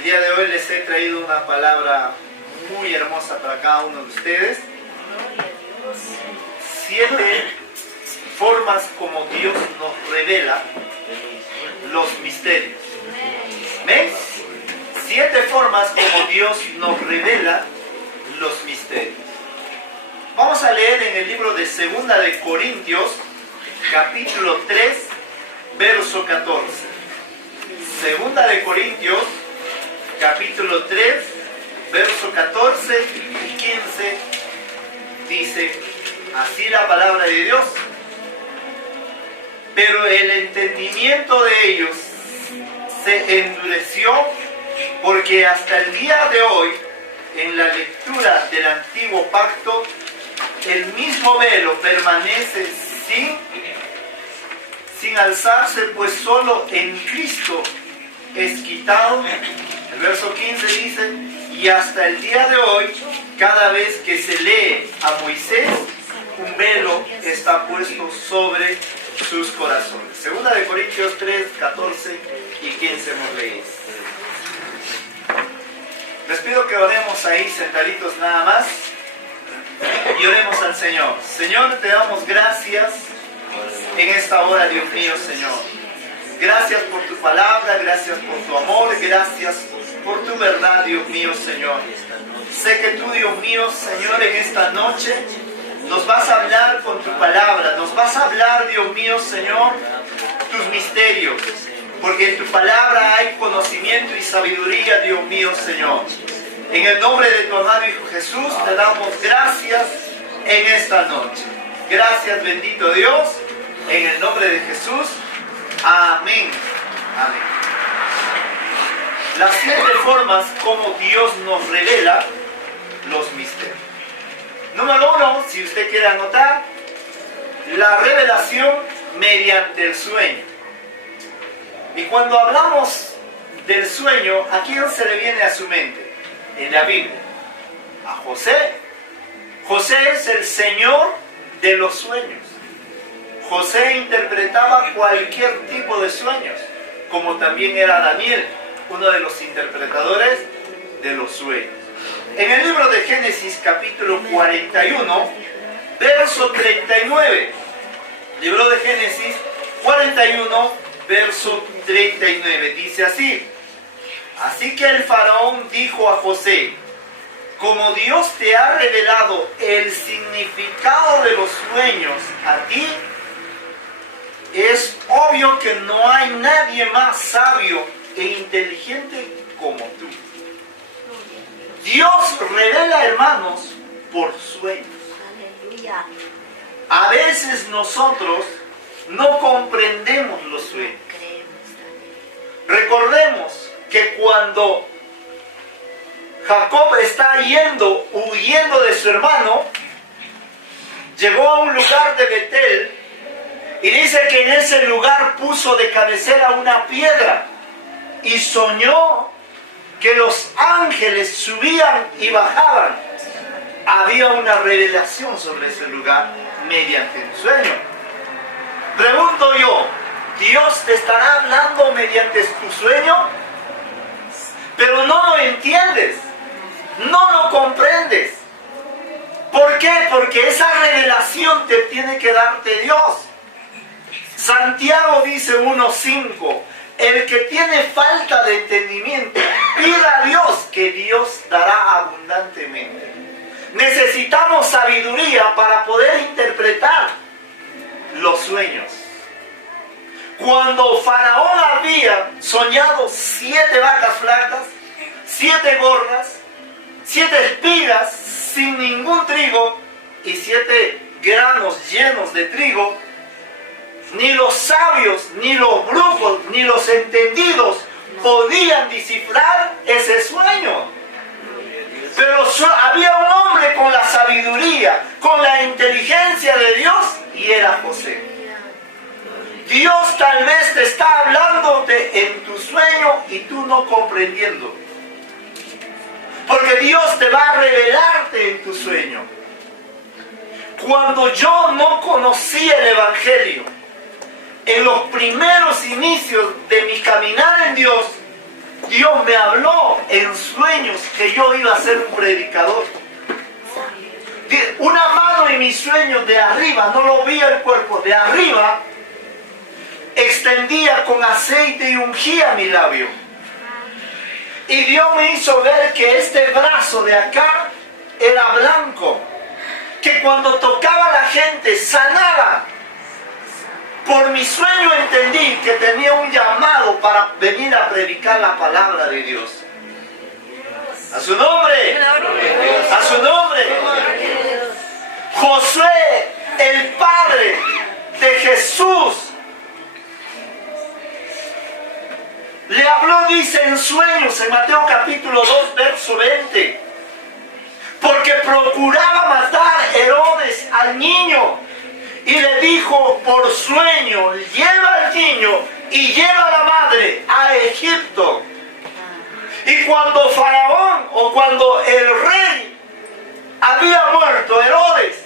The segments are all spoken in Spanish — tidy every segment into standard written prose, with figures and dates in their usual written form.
El día de hoy les he traído una palabra muy hermosa para cada uno de ustedes. 7 formas como Dios nos revela los misterios. ¿Ven? 7 formas como Dios nos revela los misterios. Vamos a leer en el libro de 2 de Corintios, capítulo 3, verso 14. 2 de Corintios, capítulo 3, verso 14 y 15, dice así la palabra de Dios. Pero el entendimiento de ellos se endureció, porque hasta el día de hoy, en la lectura del antiguo pacto, el mismo velo permanece sin alzarse, pues solo en Cristo es quitado. El verso 15 dice: y hasta el día de hoy, cada vez que se lee a Moisés, un velo está puesto sobre sus corazones. 2 de Corintios 3, 14 y 15 hemos leído. Les pido que oremos ahí sentaditos nada más y oremos al Señor. Señor, te damos gracias en esta hora, Dios mío, Señor. Gracias por tu palabra, gracias por tu amor, gracias por tu verdad, Dios mío, Señor. Sé que tú, Dios mío, Señor, en esta noche nos vas a hablar con tu palabra, nos vas a hablar, Dios mío, Señor, tus misterios, porque en tu palabra hay conocimiento y sabiduría, Dios mío, Señor. En el nombre de tu amado Hijo Jesús te damos gracias en esta noche. Gracias, bendito Dios, en el nombre de Jesús. Amén. Amén. Las 7 formas como Dios nos revela los misterios. Número 1, si usted quiere anotar, la revelación mediante el sueño. Y cuando hablamos del sueño, ¿a quién se le viene a su mente? En la Biblia, a José. José es el Señor de los sueños. José interpretaba cualquier tipo de sueños, como también era Daniel, uno de los interpretadores de los sueños. En el libro de Génesis, capítulo 41, verso 39. Libro de Génesis 41, verso 39. Dice así: así que el faraón dijo a José: como Dios te ha revelado el significado de los sueños a ti, es obvio que no hay nadie más sabio e inteligente como tú. Dios revela, hermanos, por sueños. A veces nosotros no comprendemos los sueños. Recordemos que cuando Jacob está huyendo de su hermano, llegó a un lugar de Betel y dice que en ese lugar puso de cabecera una piedra y soñó que los ángeles subían y bajaban. Había una revelación sobre ese lugar mediante un sueño. Pregunto yo, ¿Dios te estará hablando mediante tu sueño? Pero no lo entiendes, no lo comprendes. ¿Por qué? Porque esa revelación te tiene que darte Dios. Santiago dice 1:5: el que tiene falta de entendimiento, pida a Dios, que Dios dará abundantemente. Necesitamos sabiduría para poder interpretar los sueños. Cuando Faraón había soñado 7 vacas flacas, 7 gordas, 7 espigas sin ningún trigo y 7 granos llenos de trigo, ni los sabios, ni los brujos, ni los entendidos podían descifrar ese sueño. Pero había un hombre con la sabiduría, con la inteligencia de Dios, y era José. Dios tal vez te está hablándote en tu sueño y tú no comprendiendo. Porque Dios te va a revelarte en tu sueño. Cuando yo no conocí el Evangelio, en los primeros inicios de mi caminar en Dios, Dios me habló en sueños que yo iba a ser un predicador. Una mano en mis sueños de arriba, no lo vi el cuerpo, de arriba, extendía con aceite y ungía mi labio. Y Dios me hizo ver que este brazo de acá era blanco, que cuando tocaba a la gente sanaba. Por mi sueño entendí que tenía un llamado para venir a predicar la palabra de Dios. A su nombre, a su nombre. Josué, el padre de Jesús, le habló, dice, en sueños, en Mateo capítulo 2, verso 20, porque procuraba matar Herodes al niño, y le dijo por sueño, lleva al niño y lleva a la madre a Egipto. Y cuando Faraón, o cuando el rey había muerto, Herodes,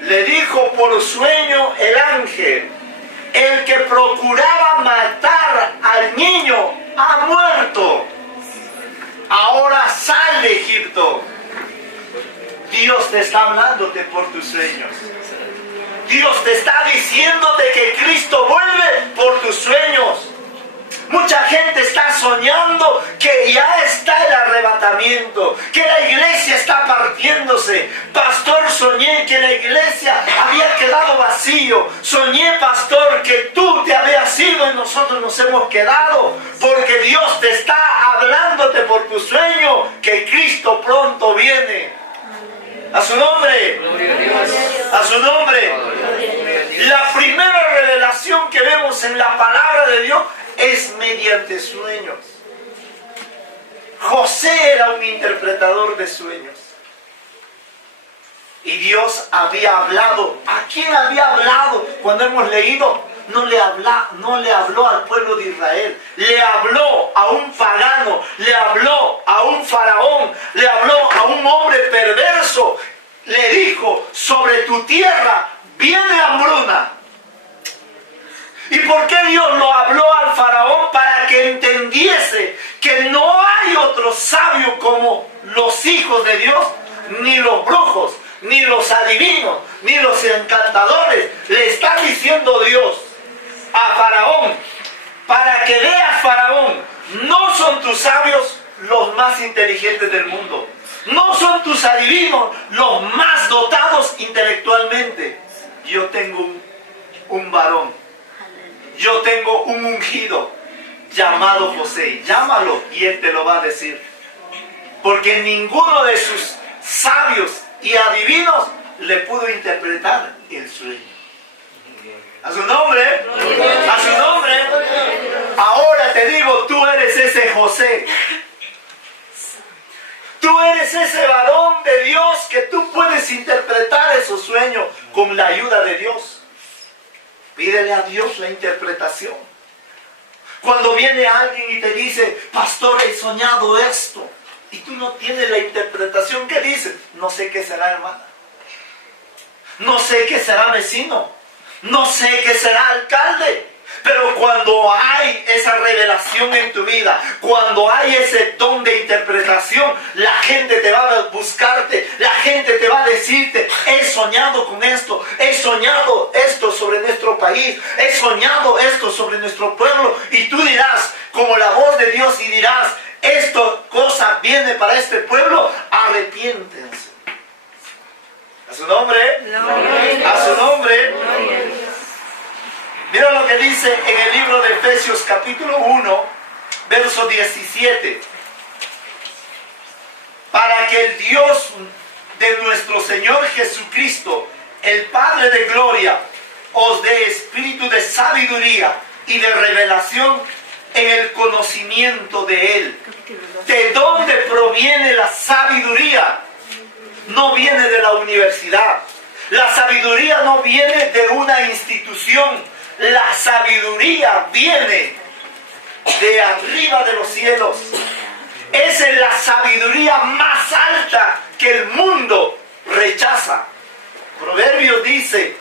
le dijo por sueño el ángel, el que procuraba matar al niño ha muerto. Ahora sal de Egipto. Dios te está hablándote por tus sueños. Dios te está diciéndote que Cristo vuelve por tus sueños. Mucha gente está soñando que ya está el arrebatamiento, que la iglesia está partiéndose. Pastor, soñé que la iglesia había quedado vacío. Soñé, pastor, que tú te habías ido y nosotros nos hemos quedado. Porque Dios te está hablándote por tu sueño que Cristo pronto viene. A su nombre. A su nombre. La primera revelación que vemos en la palabra de Dios es mediante sueños. José era un interpretador de sueños. Y Dios había hablado. ¿A quién había hablado? Cuando hemos leído, no le habló al pueblo de Israel. Le habló a un pagano. Le habló a un faraón. Le habló a un hombre perverso. Le dijo, sobre tu tierra viene hambruna. ¿Y por qué Dios lo habló al faraón? Para que entendiese que no hay otro sabio como los hijos de Dios, ni los brujos, ni los adivinos, ni los encantadores. Le está diciendo Dios a Faraón, para que veas, Faraón, no son tus sabios los más inteligentes del mundo. No son tus adivinos los más dotados intelectualmente. Yo tengo un varón. Yo tengo un ungido llamado José. Llámalo y él te lo va a decir. Porque ninguno de sus sabios y adivinos le pudo interpretar el sueño. A su nombre. A su nombre. Ahora te digo, tú eres ese José. Tú eres ese varón de Dios que tú puedes interpretar esos sueños con la ayuda de Dios. Pídele a Dios la interpretación. Cuando viene alguien y te dice, pastor, he soñado esto, y tú no tienes la interpretación, ¿qué dices? No sé qué será, hermana. No sé qué será, vecino. No sé qué será, alcalde. Pero cuando hay esa revelación en tu vida, cuando hay ese don de interpretación, la gente te va a buscarte, la gente te va a decirte, he soñado con esto, he soñado esto sobre nuestro país, he soñado esto sobre nuestro pueblo, y tú dirás, como la voz de Dios, y dirás, esto cosa viene para este pueblo, arrepiéntense. A su nombre, a su nombre. Mira lo que dice en el libro de Efesios capítulo 1, verso 17. Para que el Dios de nuestro Señor Jesucristo, el Padre de gloria, os dé espíritu de sabiduría y de revelación en el conocimiento de Él. ¿De dónde proviene la sabiduría? No viene de la universidad. La sabiduría no viene de una institución. La sabiduría viene de arriba de los cielos. Esa es la sabiduría más alta que el mundo rechaza. Proverbios dice,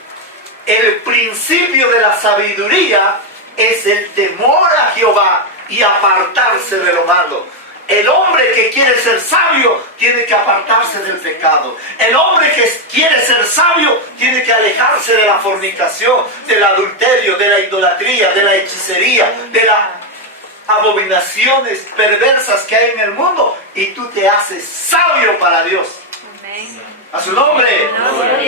el principio de la sabiduría es el temor a Jehová y apartarse de lo malo. El hombre que quiere ser sabio tiene que apartarse del pecado. El hombre que quiere ser sabio tiene que alejarse de la fornicación, del adulterio, de la idolatría, de la hechicería, de las abominaciones perversas que hay en el mundo. Y tú te haces sabio para Dios. A su nombre.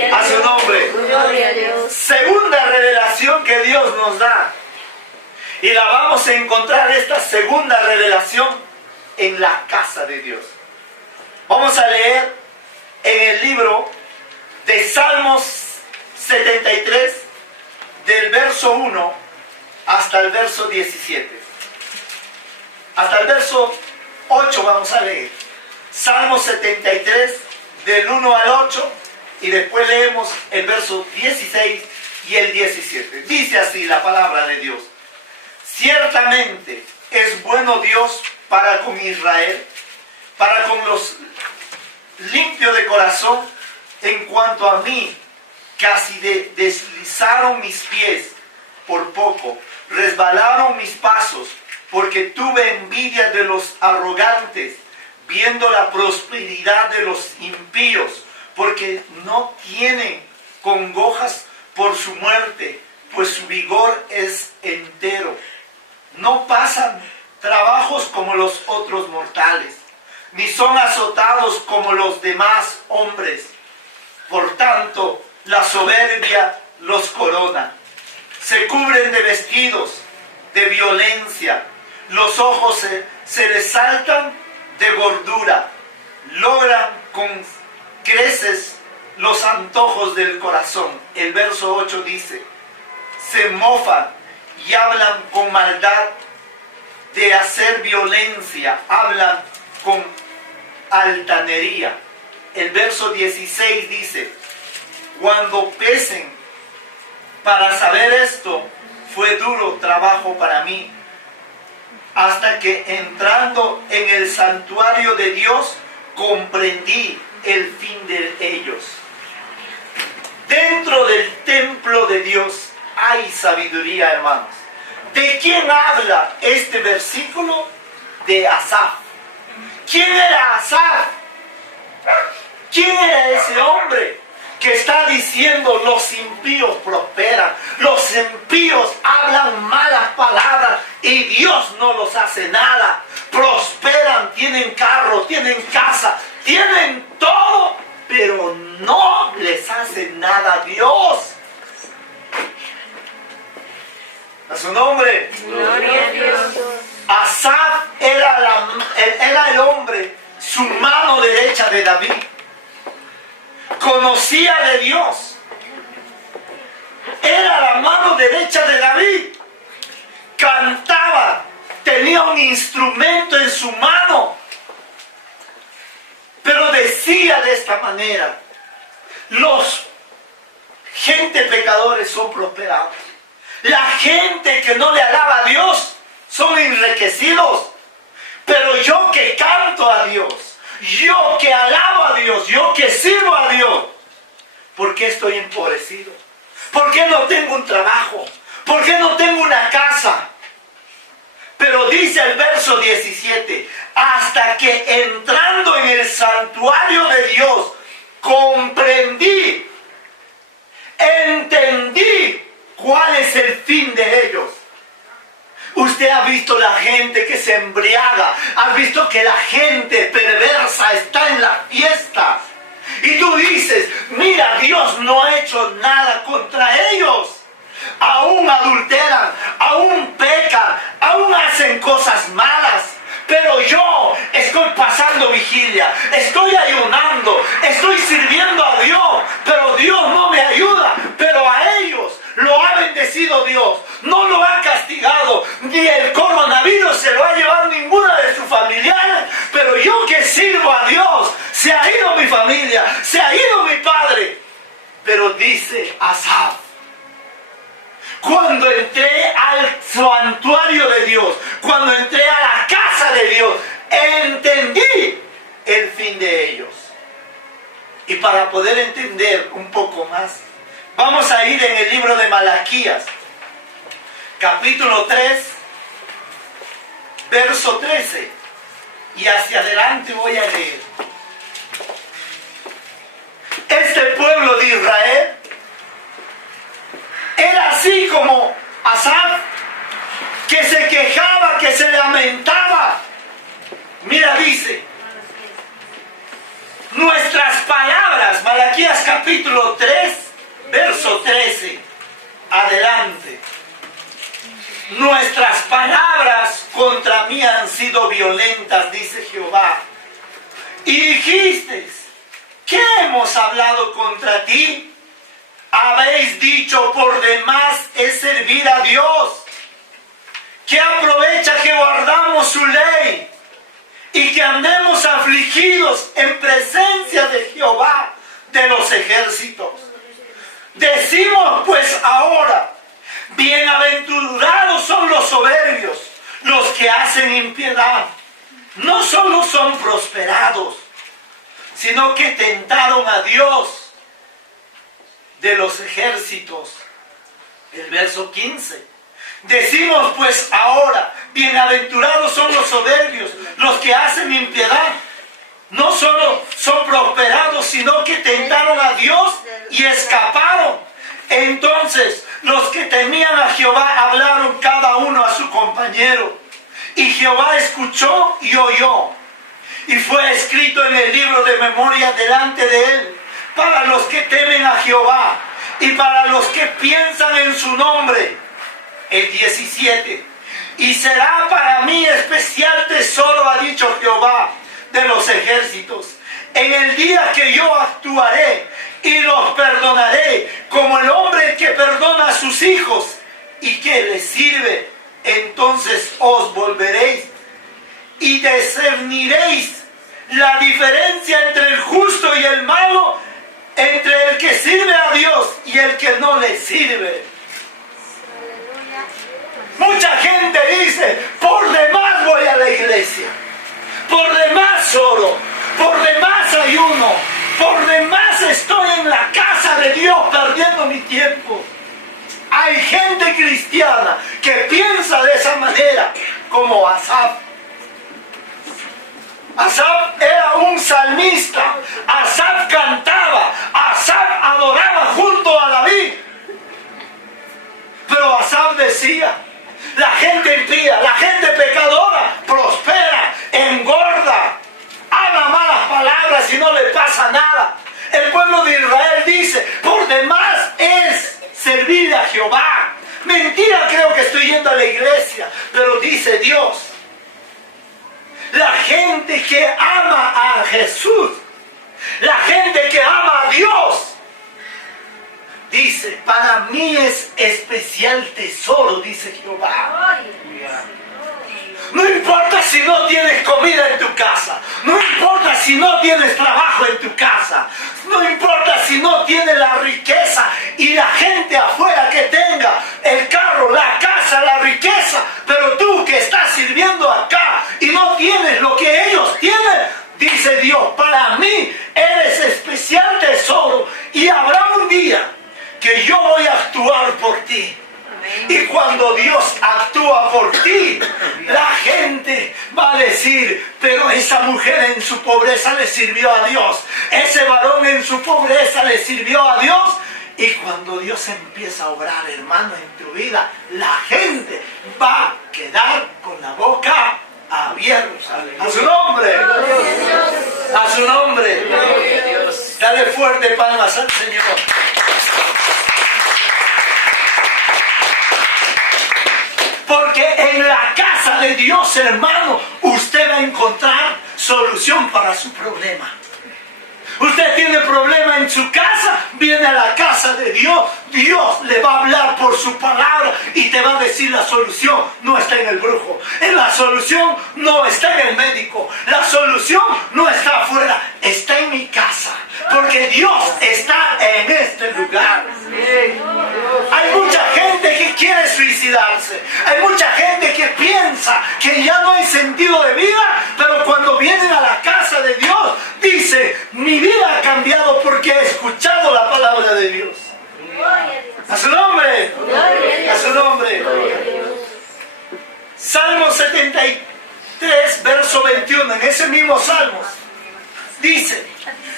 A su nombre. Segunda revelación que Dios nos da. Y la vamos a encontrar, esta segunda revelación, en la casa de Dios. Vamos a leer en el libro de Salmos 73, del verso 1 hasta el verso 17. Hasta el verso 8 vamos a leer. Salmos 73, del 1 al 8, y después leemos el verso 16 y el 17. Dice así la palabra de Dios: ciertamente es bueno Dios para con Israel, para con los limpios de corazón. En cuanto a mí, casi deslizaron mis pies por poco, resbalaron mis pasos, porque tuve envidia de los arrogantes, viendo la prosperidad de los impíos, porque no tienen congojas por su muerte, pues su vigor es entero. No pasan trabajos como los otros mortales, ni son azotados como los demás hombres. Por tanto, la soberbia los corona. Se cubren de vestidos de violencia. Los ojos se les saltan de gordura. Logran con creces los antojos del corazón. El verso 8 dice: se mofan y hablan con maldad de hacer violencia, hablan con altanería. El verso 16 dice: cuando pesen para saber esto, fue duro trabajo para mí, hasta que entrando en el santuario de Dios, comprendí el fin de ellos. Dentro del templo de Dios hay sabiduría, hermanos. ¿De quién habla este versículo? De Asaf. ¿Quién era Asaf? ¿Quién era ese hombre que está diciendo los impíos prosperan, los impíos hablan malas palabras y Dios no los hace nada? Prosperan, tienen carro, tienen casa, tienen todo, pero no les hace nada a Dios. A su nombre. Gloria a Dios. Asaf era el hombre, su mano derecha de David. Conocía de Dios. Era la mano derecha de David. Cantaba, tenía un instrumento en su mano. Pero decía de esta manera: los gente pecadores son prosperados. La gente que no le alaba a Dios son enriquecidos. Pero yo que canto a Dios, yo que alabo a Dios, yo que sirvo a Dios, ¿por qué estoy empobrecido? ¿Por qué no tengo un trabajo? ¿Por qué no tengo una casa? Pero dice el verso 17: hasta que entrando en el santuario de Dios, comprendí, entendí cuál es el fin de ellos. Usted ha visto la gente que se embriaga, ha visto que la gente perversa está en las fiestas. Y tú dices: mira, Dios no ha hecho nada contra ellos. Aún adulteran, aún pecan, aún hacen cosas malas. Pero yo estoy pasando vigilia, estoy ayunando, estoy sirviendo a Dios, pero Dios no me ayuda. Pero a ellos lo ha bendecido Dios, no lo ha castigado, ni el coronavirus se lo ha llevado ninguna de sus familiares. Pero yo que sirvo a Dios, se ha ido mi familia, se ha ido mi padre. Pero dice Asaf: cuando entré al santuario de Dios, cuando entré a la casa de Dios, entendí el fin de ellos. Y para poder entender un poco más, vamos a ir en el libro de Malaquías, capítulo 3, verso 13. Y hacia adelante voy a leer. Este pueblo de Israel era así como Asaf, que se quejaba, que se lamentaba. Mira, dice, nuestras palabras, Malaquías capítulo 3, verso 13, adelante. Nuestras palabras contra mí han sido violentas, dice Jehová. Y dijiste, ¿qué hemos hablado contra ti? Habéis dicho, por demás es servir a Dios. ¿Qué aprovecha que guardamos su ley y que andemos afligidos en presencia de Jehová de los ejércitos? Decimos pues ahora, bienaventurados son los soberbios, los que hacen impiedad. No solo son prosperados, sino que tentaron a Dios de los ejércitos. El verso 15. Decimos pues ahora, bienaventurados son los soberbios, los que hacen impiedad. No solo son prosperados, sino que tentaron a Dios y escaparon. Entonces los que temían a Jehová hablaron cada uno a su compañero. Y Jehová escuchó y oyó. Y fue escrito en el libro de memoria delante de él, para los que temen a Jehová y para los que piensan en su nombre. El 17. Y será para mí especial tesoro, ha dicho Jehová de los ejércitos, en el día que yo actuaré y los perdonaré, como el hombre que perdona a sus hijos y que les sirve. Entonces os volveréis y discerniréis la diferencia entre el justo y el malo, entre el que sirve a Dios y el que no le sirve. Mucha gente dice, por demás voy a la iglesia, por demás oro, por demás ayuno, por demás estoy en la casa de Dios perdiendo mi tiempo. Hay gente cristiana que piensa de esa manera, como Asaf. Asaf era un salmista, Asaf cantaba, Asaf adoraba junto a David. Pero Asaf decía, la gente impía, la gente pecadora prospera, engorda, habla malas palabras y no le pasa nada. El pueblo de Israel dice, por demás es servir a Jehová. Mentira, creo que estoy yendo a la iglesia, pero dice Dios, la gente que ama a Jesús, la gente que ama a Dios, dice, para mí es especial tesoro, dice Jehová. No importa si no tienes comida en tu casa, no importa si no tienes trabajo en tu casa, no importa si no tienes la riqueza y la gente afuera que tenga el carro, la casa, la riqueza, pero tú que estás sirviendo acá y no tienes lo que ellos tienen, dice Dios, para mí eres especial tesoro y habrá un día que yo voy a actuar por ti. Y cuando Dios actúa por ti, la gente va a decir, pero esa mujer en su pobreza le sirvió a Dios, ese varón en su pobreza le sirvió a Dios. Y cuando Dios empieza a obrar, hermano, en tu vida, la gente va a quedar con la boca abierta. A su nombre, a su nombre. Dale fuerte palmas al Señor. Porque en la casa de Dios, hermano, usted va a encontrar solución para su problema. Usted tiene problema en su casa, viene a la casa de Dios, Dios le va a hablar por su palabra y te va a decir la solución no está en el brujo, la solución no está en el médico, la solución no está afuera, está en mi casa, porque Dios está en este lugar. Hay mucha gente que quiere suicidarse, hay mucha gente que piensa que ya no hay sentido de vida, pero cuando vienen a la casa de Dios, dice, mi vida ha cambiado porque he escuchado la palabra de Dios. A su nombre, a su nombre. Salmo 3, verso 21, en ese mismo Salmo, dice: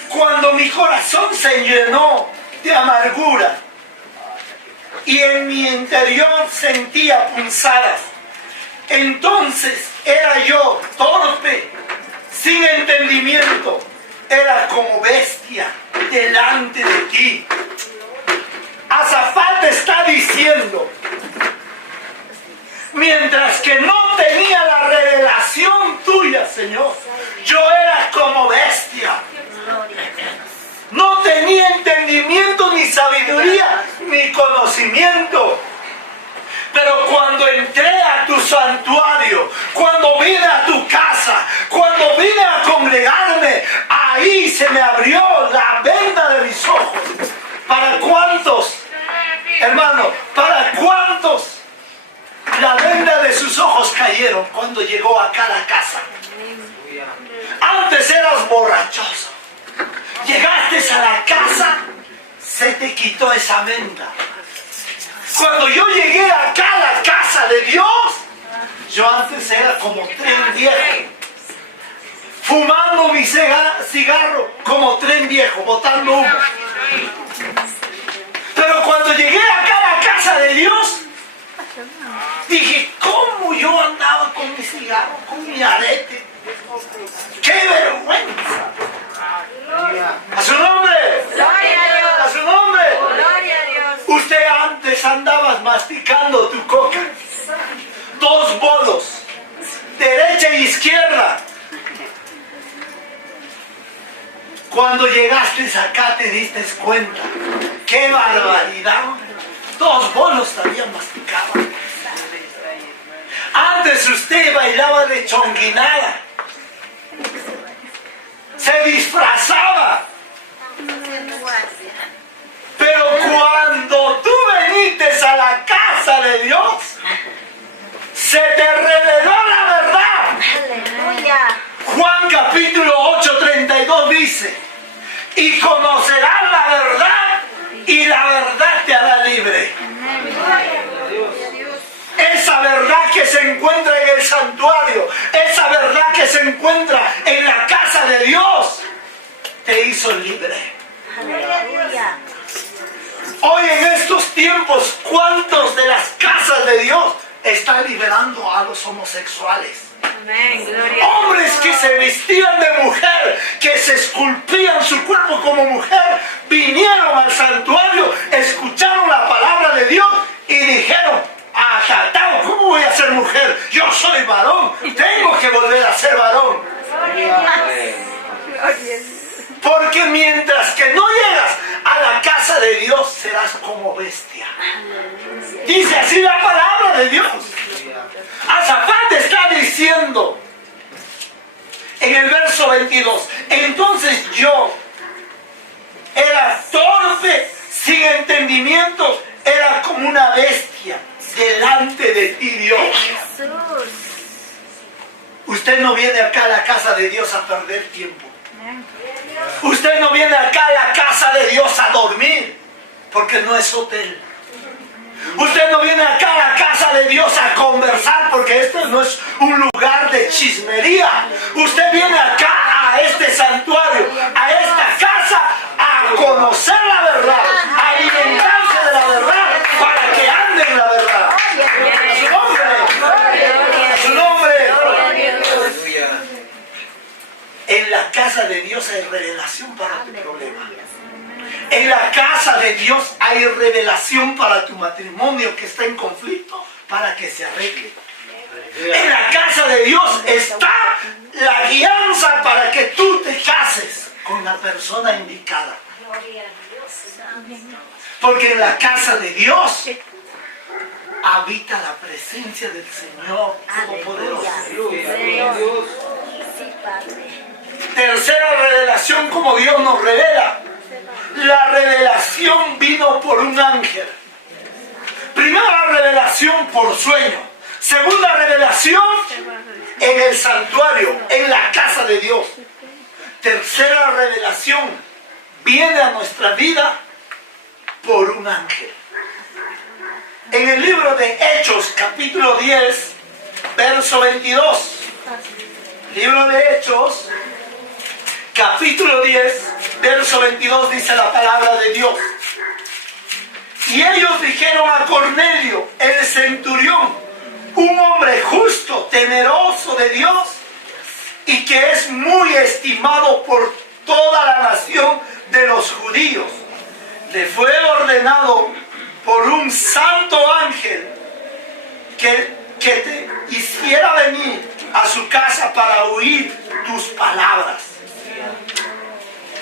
cuando mi corazón se llenó de amargura y en mi interior sentía punzadas, entonces era yo torpe, sin entendimiento, era como bestia delante de ti. Azafat está diciendo, mientras que no tenía la revelación tuya, Señor, yo era como bestia. No tenía entendimiento, ni sabiduría, ni conocimiento. Pero cuando entré a tu santuario, cuando vine a tu casa, cuando vine a congregarme, ahí se me abrió la venda de mis ojos. ¿Para cuántos, hermano? ¿Para cuántos la venda de sus ojos cayeron cuando llegó acá a la casa? Antes eras borrachoso. Llegaste a la casa, se te quitó esa venda. Cuando yo llegué acá a la casa de Dios, yo antes era como tren viejo, fumando mi cigarro como tren viejo, botando humo. Pero cuando llegué acá a la casa de Dios, dije, ¿cómo yo andaba con mi cigarro, con mi arete? ¡Qué vergüenza! ¡A su nombre! ¡Gloria a Dios! ¡A su nombre! ¡Gloria a Dios! Usted antes andabas masticando tu coca, 2 bolos, derecha e izquierda. Cuando llegaste acá te diste cuenta. ¡Qué barbaridad! 2 bolos todavía masticaba. Antes usted bailaba de chonguinada, se disfrazaba. Pero cuando tú viniste a la casa de Dios, se te reveló la verdad. ¡Aleluya! Juan capítulo 8:32 dice: y conocerás la verdad, y la verdad te hará libre. Esa verdad que se encuentra en el santuario, esa verdad que se encuentra en la casa de Dios, te hizo libre. ¡Aleluya! Hoy en estos tiempos, ¿cuántos de las casas de Dios están liberando a los homosexuales? Amén. Gloria a Hombres que se vestían de mujer, que se esculpían su cuerpo como mujer, vinieron al santuario, escucharon la palabra de Dios y dijeron: ajatado, ¿cómo voy a ser mujer? Yo soy varón, tengo que volver a ser varón. Porque mientras que no llegas a la casa de Dios, serás como bestia. Dice así la palabra de Dios. Azafat está diciendo en el verso 22: entonces yo era torpe, sin entendimiento, era como una bestia delante de ti, Dios. Jesús. Usted no viene acá a la casa de Dios a perder tiempo. Usted no viene acá a la casa de Dios a dormir, porque no es hotel. Usted no viene acá a la casa de Dios a conversar, porque este no es un lugar de chismería. Usted viene acá a este santuario, a esta casa, a conocer la verdad, a alimentarse de la verdad, para que ande en la verdad. A su nombre. A su nombre. En la casa de Dios hay revelación para tu problema. En la casa de Dios hay revelación para tu matrimonio que está en conflicto, para que se arregle. En la casa de Dios está la guianza para que tú te cases con la persona indicada. Porque en la casa de Dios habita la presencia del Señor Todopoderoso. Tercera revelación, como Dios nos revela. La revelación vino por un ángel. Primera revelación por sueño. Segunda revelación en el santuario, en la casa de Dios. Tercera revelación viene a nuestra vida por un ángel. En el libro de Hechos, capítulo 10, verso 22, Libro de Hechos, capítulo 10, verso 22, dice la palabra de Dios. Y ellos dijeron a Cornelio, el centurión, un hombre justo, temeroso de Dios, y que es muy estimado por toda la nación de los judíos. Le fue ordenado por un santo ángel que te hiciera venir a su casa para oír tus palabras.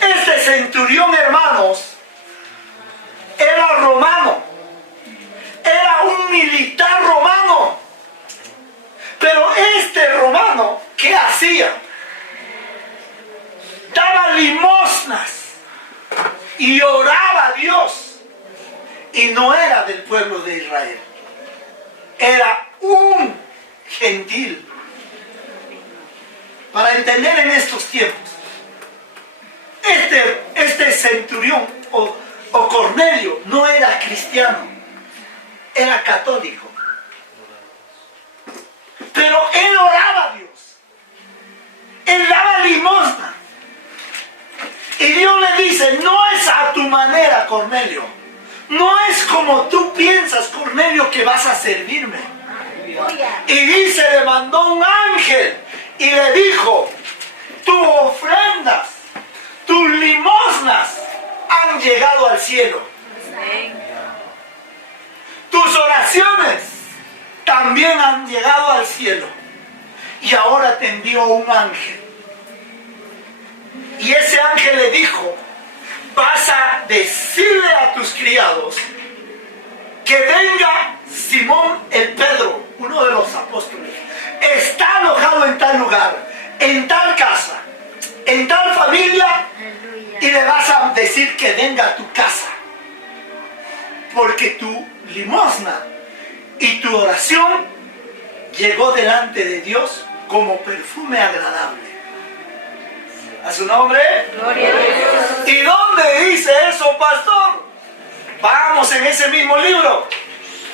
Este centurión, hermanos, era romano, era un militar romano. Pero este romano, ¿qué hacía? Daba limosnas y oraba a Dios. Y no era del pueblo de Israel. Era un gentil. Para entender en estos tiempos, este centurión o Cornelio no era cristiano, era católico. Pero él oraba a Dios. Él daba limosna. Y Dios le dice, no es a tu manera, Cornelio. No es como tú piensas, Cornelio, que vas a servirme. Y dice, le mandó un ángel y le dijo, tus ofrendas, tus limosnas han llegado al cielo. Tus oraciones también han llegado al cielo. Y ahora te envió un ángel. Y ese ángel le dijo, vas a decirle a tus criados que venga Simón el Pedro, uno de los apóstoles. Está alojado en tal lugar, en tal casa, en tal familia, y le vas a decir que venga a tu casa. Porque tu limosna y tu oración llegó delante de Dios como perfume agradable. ¿A su nombre? Gloria a Dios. ¿Y dónde dice eso, pastor? Vamos en ese mismo libro,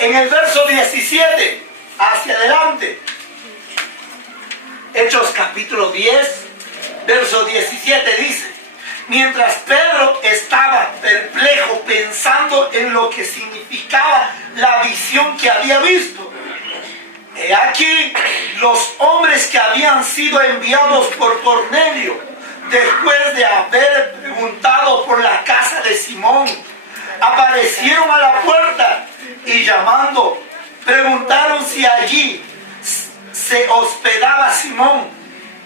en el verso 17, hacia adelante. Hechos capítulo 10, verso 17 dice, mientras Pedro estaba perplejo pensando en lo que significaba la visión que había visto, he aquí los hombres que habían sido enviados por Cornelio, después de haber preguntado por la casa de Simón, aparecieron a la puerta y llamando, preguntaron si allí se hospedaba Simón,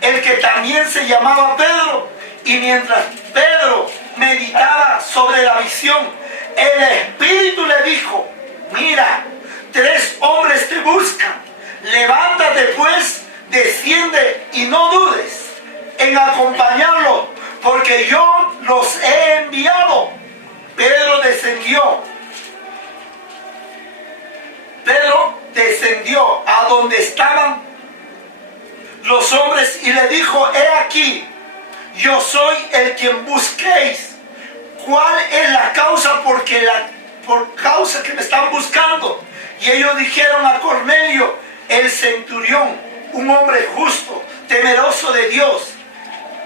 el que también se llamaba Pedro. Y mientras Pedro meditaba sobre la visión, el Espíritu le dijo, mira, 3 hombres te buscan, levántate pues, desciende y no dudes en acompañarlos, porque yo los he enviado. Pedro descendió a donde estaban los hombres y le dijo, he aquí, yo soy el quien busquéis. ¿Cuál es la causa por causa que me están buscando? Y ellos dijeron a Cornelio, el centurión, un hombre justo, temeroso de Dios,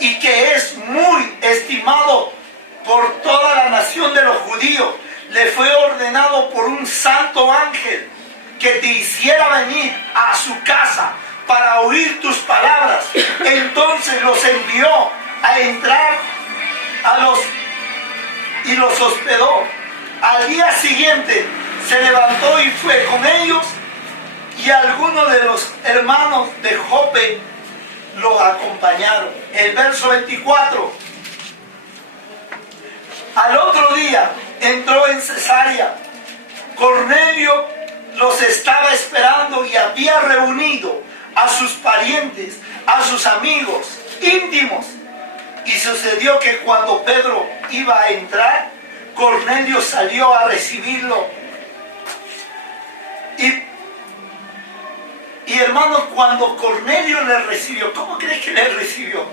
y que es muy estimado por toda la nación de los judíos, le fue ordenado por un santo ángel que te hiciera venir a su casa para oír tus palabras. Entonces los envió a entrar y los hospedó. Al día siguiente se levantó y fue con ellos, y algunos de los hermanos de Jope lo acompañaron. El verso 24. Al otro día entró en Cesarea. Cornelio los estaba esperando y había reunido a sus parientes, a sus amigos íntimos. Y sucedió que cuando Pedro iba a entrar, Cornelio salió a recibirlo. Y hermanos, cuando Cornelio le recibió, ¿cómo crees que le recibió?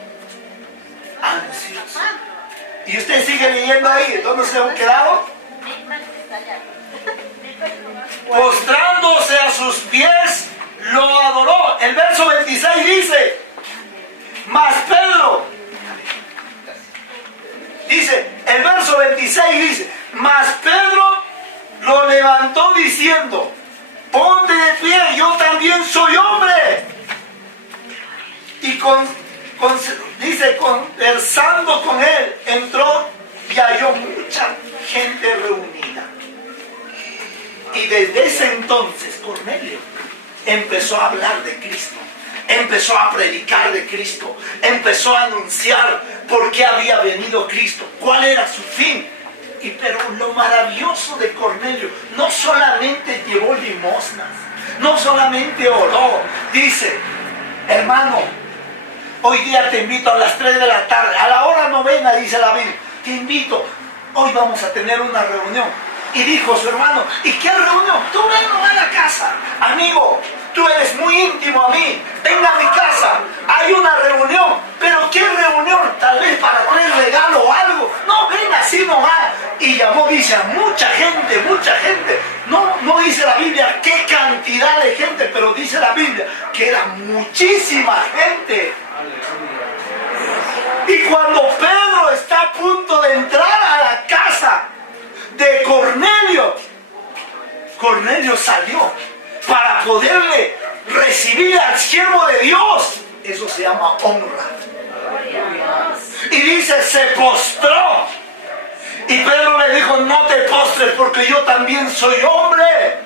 Ansioso. Y usted sigue leyendo ahí, ¿dónde se han quedado? Postrándose a sus pies, lo adoró. El verso 26 dice, diciendo, ponte de pie, yo también soy hombre. Y dice, conversando con él, entró y halló mucha gente reunida. Y desde ese entonces Cornelio empezó a hablar de Cristo, empezó a predicar de Cristo, empezó a anunciar por qué había venido Cristo, cuál era su fin. Pero lo maravilloso de Cornelio, no solamente llevó limosnas, no solamente oró, dice, hermano, hoy día te invito a las 3 de la tarde, a la hora novena, dice la Biblia, te invito, hoy vamos a tener una reunión. Y dijo su hermano, ¿y qué reunión? Tú ven a la casa, amigo, tú eres muy íntimo a mí, ven a mi casa, hay una reunión. ¿Pero qué reunión? Tal vez para traer regalo o algo. No, ven así nomás. Y llamó, dice, a mucha gente, mucha gente. No dice la Biblia qué cantidad de gente, pero dice la Biblia que era muchísima gente. Y cuando Pedro está a punto de entrar a la casa de Cornelio, Cornelio salió para poderle recibir al siervo de Dios. Eso se llama honra. Y dice, se postró. Y Pedro le dijo, no te postres porque yo también soy hombre.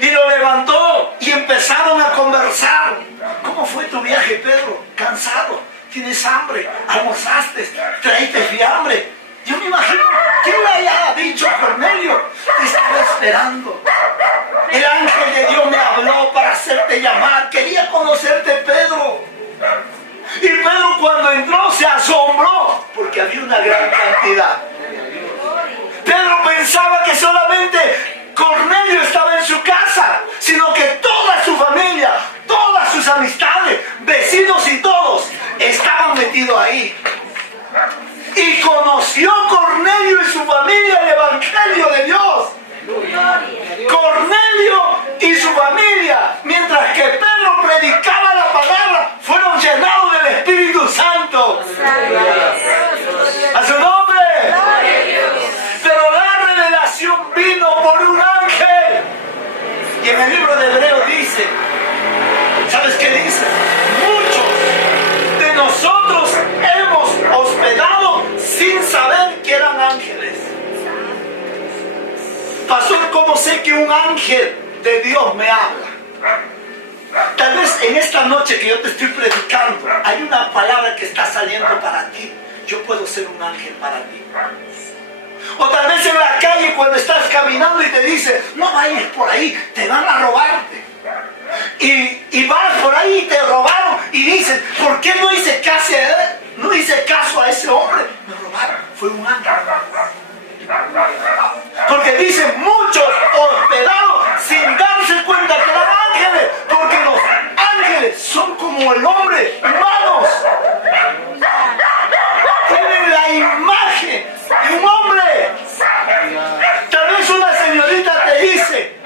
Y lo levantó y empezaron a conversar. ¿Cómo fue tu viaje, Pedro? Cansado, tienes hambre, almorzaste, traíste fiambre. Yo me imagino que le haya dicho a Cornelio, te estaba esperando. El ángel de Dios me habló para hacerte llamar, quería conocerte, Pedro. Y Pedro cuando entró se asombró porque había una gran cantidad. Pedro pensaba que solamente Cornelio estaba en su casa, sino que toda su familia, todas sus amistades, vecinos y todos estaban metidos ahí. Y conoció Cornelio y su familia el Evangelio de Dios. Cornelio y su familia, mientras que Pedro predicaba la palabra, fueron llenados del Espíritu Santo. A su nombre. Pero la revelación vino por un ángel. Y en el libro de Hebreos dice, ¿sabes qué dice? Muchos de nosotros hemos hospedado sin saber que eran ángeles. Pastor, ¿cómo sé que un ángel de Dios me habla? Tal vez en esta noche que yo te estoy predicando, hay una palabra que está saliendo para ti. Yo puedo ser un ángel para ti. O tal vez en la calle cuando estás caminando y te dice, no vayas por ahí, te van a robarte. Y vas por ahí y te robaron y dices, ¿por qué no hice caso a él? No hice caso a ese hombre. Me robaron, fue un ángel. Porque dicen muchos hospedados sin darse cuenta que eran ángeles, porque los ángeles son como el hombre, humanos. Tienen la imagen de un hombre. Tal vez una señorita te dice,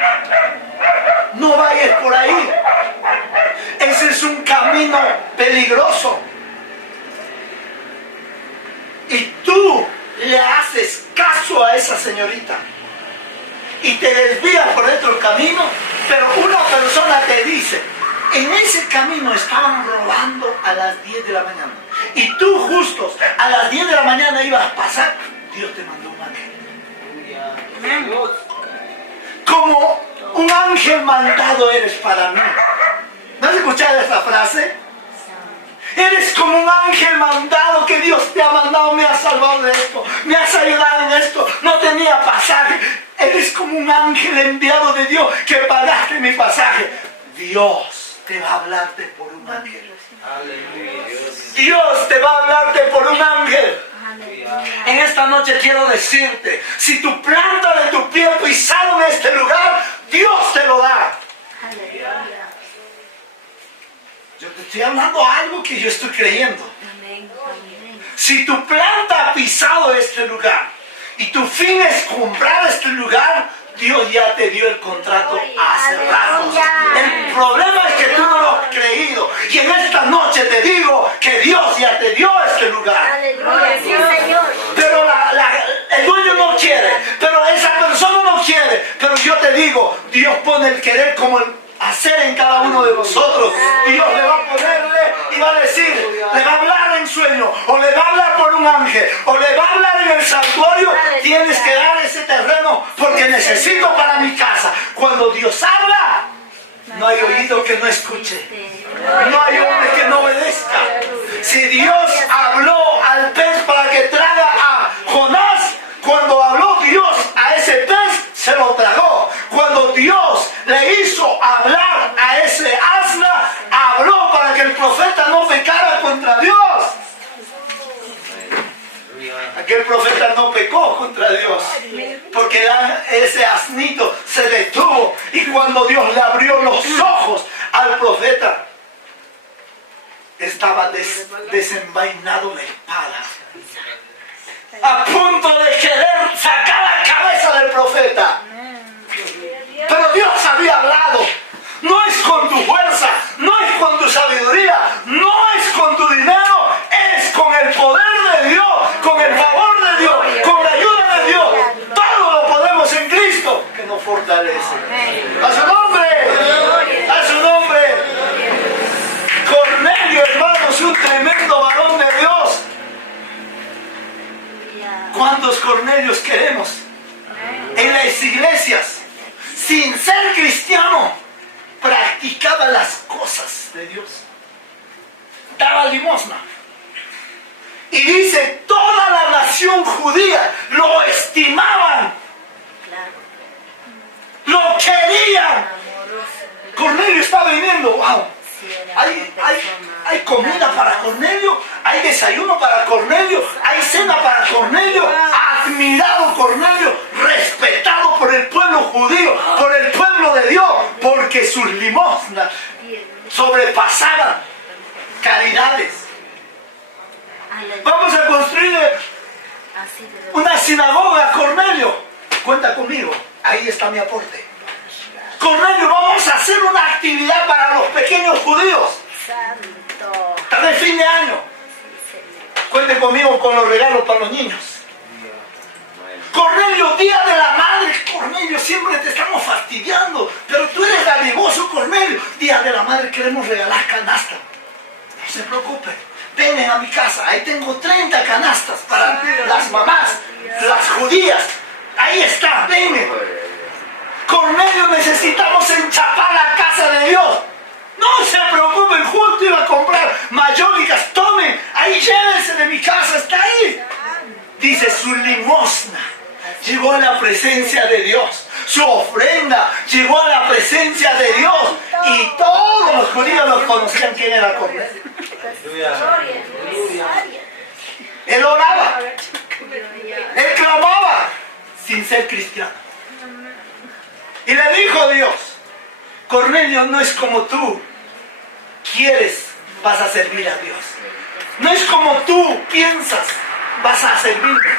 no vayas por ahí, ese es un camino peligroso. Y tú le haces caso a esa señorita y te desvías por otro camino, pero una persona te dice, en ese camino estaban robando a las 10 de la mañana y tú justos a las 10 de la mañana ibas a pasar, Dios te mandó un ángel. Como un ángel mandado eres para mí. ¿No has escuchado esa frase? Eres como un ángel mandado que Dios te ha mandado, me has salvado de esto, me has ayudado en esto, no tenía pasaje. Eres como un ángel enviado de Dios que pagaste mi pasaje. Dios te va a hablarte por un ángel. Dios te va a hablarte por un ángel. En esta noche quiero decirte, si tu planta de tu pie pisado en este lugar, Dios te lo da. Yo te estoy hablando algo que yo estoy creyendo. Si tu planta ha pisado este lugar y tu fin es comprar este lugar, Dios ya te dio el contrato hace rato. El problema es que tú no lo has creído. Y en esta noche te digo que Dios ya te dio este lugar. Pero el dueño no quiere, pero esa persona no quiere. Pero yo te digo, Dios pone el querer como el hacer en cada uno de vosotros. Dios le va a ponerle y va a decir, le va a hablar en sueño, o le va a hablar por un ángel, o le va a hablar en el santuario. Tienes que dar ese terreno porque necesito para mi casa. Cuando Dios habla, no hay oído que no escuche, no hay hombre que no obedezca. Si Dios habló al pez para que traga a Jonás, cuando habló Dios a ese pez, se lo tragó. Cuando Dios le hizo hablar a ese asna, habló para que el profeta no pecara contra Dios. Aquel profeta no pecó contra Dios, porque ese asnito se detuvo, y cuando Dios le abrió los ojos al profeta, estaba desenvainado la espada, a punto de querer sacar la cabeza del profeta. Pero Dios había hablado. No es con tu fuerza, no es con tu sabiduría, no es con tu dinero, es con el poder de Dios, con el favor de Dios, con la ayuda de Dios. Todo lo podemos en Cristo que nos fortalece. A su nombre, a su nombre. Cornelio, hermanos, un tremendo varón de Dios. ¿Cuántos Cornelios queremos en las iglesias? Sin ser cristiano, practicaba las cosas de Dios, daba limosna, y dice, toda la nación judía lo estimaban, lo querían. Cornelio está viniendo, wow. Hay comida para Cornelio, hay desayuno para Cornelio, hay cena para Cornelio. Admirado Cornelio, respetado por el pueblo judío, por el pueblo de Dios, porque sus limosnas sobrepasaban caridades. Vamos a construir una sinagoga, Cornelio. Cuenta conmigo, ahí está mi aporte. Cornelio, vamos a hacer una actividad para los pequeños judíos. Tal vez fin de año. Cuente conmigo con los regalos para los niños. Cornelio, Día de la Madre. Cornelio, siempre te estamos fastidiando, pero tú eres dadivoso, Cornelio. Día de la Madre, queremos regalar canasta. No se preocupe, vengan a mi casa. Ahí tengo 30 canastas para las mamás, las judías. Ahí está, vengan. Cornelio, necesitamos enchapar la casa de Dios. No se preocupen, justo iba a comprar mayólicas. Tomen, ahí llévense de mi casa, está ahí. Dice, su limosna llegó a la presencia de Dios. Su ofrenda llegó a la presencia de Dios. Y todos los judíos los conocían quién era Cornelio. Él oraba, él clamaba sin ser cristiano. Y le dijo Dios, Cornelio, no es como tú quieres, vas a servir a Dios. No es como tú piensas, vas a servirme.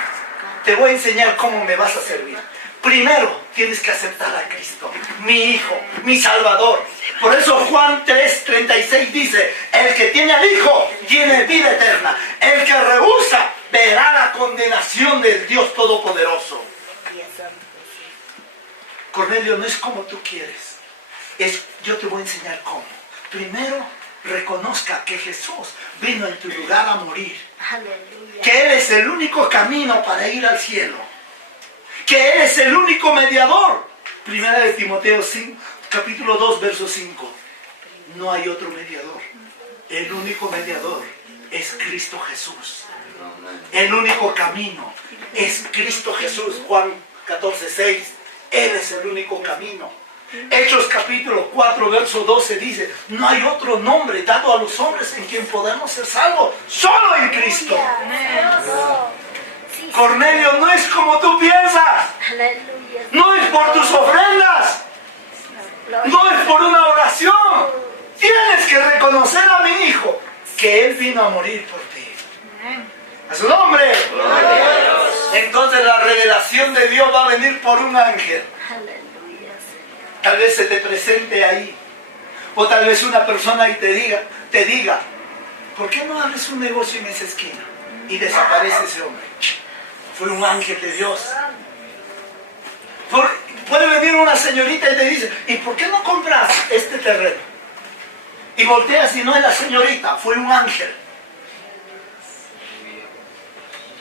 Te voy a enseñar cómo me vas a servir. Primero tienes que aceptar a Cristo, mi Hijo, mi Salvador. Por eso Juan 3:36 dice, el que tiene al Hijo tiene vida eterna. El que rehúsa verá la condenación del Dios Todopoderoso. Cornelio, no es como tú quieres. Yo te voy a enseñar cómo. Primero, reconozca que Jesús vino en tu lugar a morir. Aleluya. Que Él es el único camino para ir al cielo. Que Él es el único mediador. Primera de Timoteo 5, capítulo 2, verso 5. No hay otro mediador. El único mediador es Cristo Jesús. El único camino es Cristo Jesús. Juan 14:6. Él es el único camino. Hechos capítulo 4, verso 12 dice, no hay otro nombre dado a los hombres en quien podamos ser salvos, solo en Cristo. Cornelio, no es como tú piensas. No es por tus ofrendas. No es por una oración. Tienes que reconocer a mi Hijo, que Él vino a morir por ti. A su nombre. Entonces la revelación de Dios va a venir por un ángel. Tal vez se te presente ahí. O tal vez una persona y te diga, ¿por qué no abres un negocio en esa esquina? Y desaparece ese hombre. Fue un ángel de Dios. Puede venir una señorita y te dice, ¿y por qué no compras este terreno? Y volteas y no es la señorita, fue un ángel.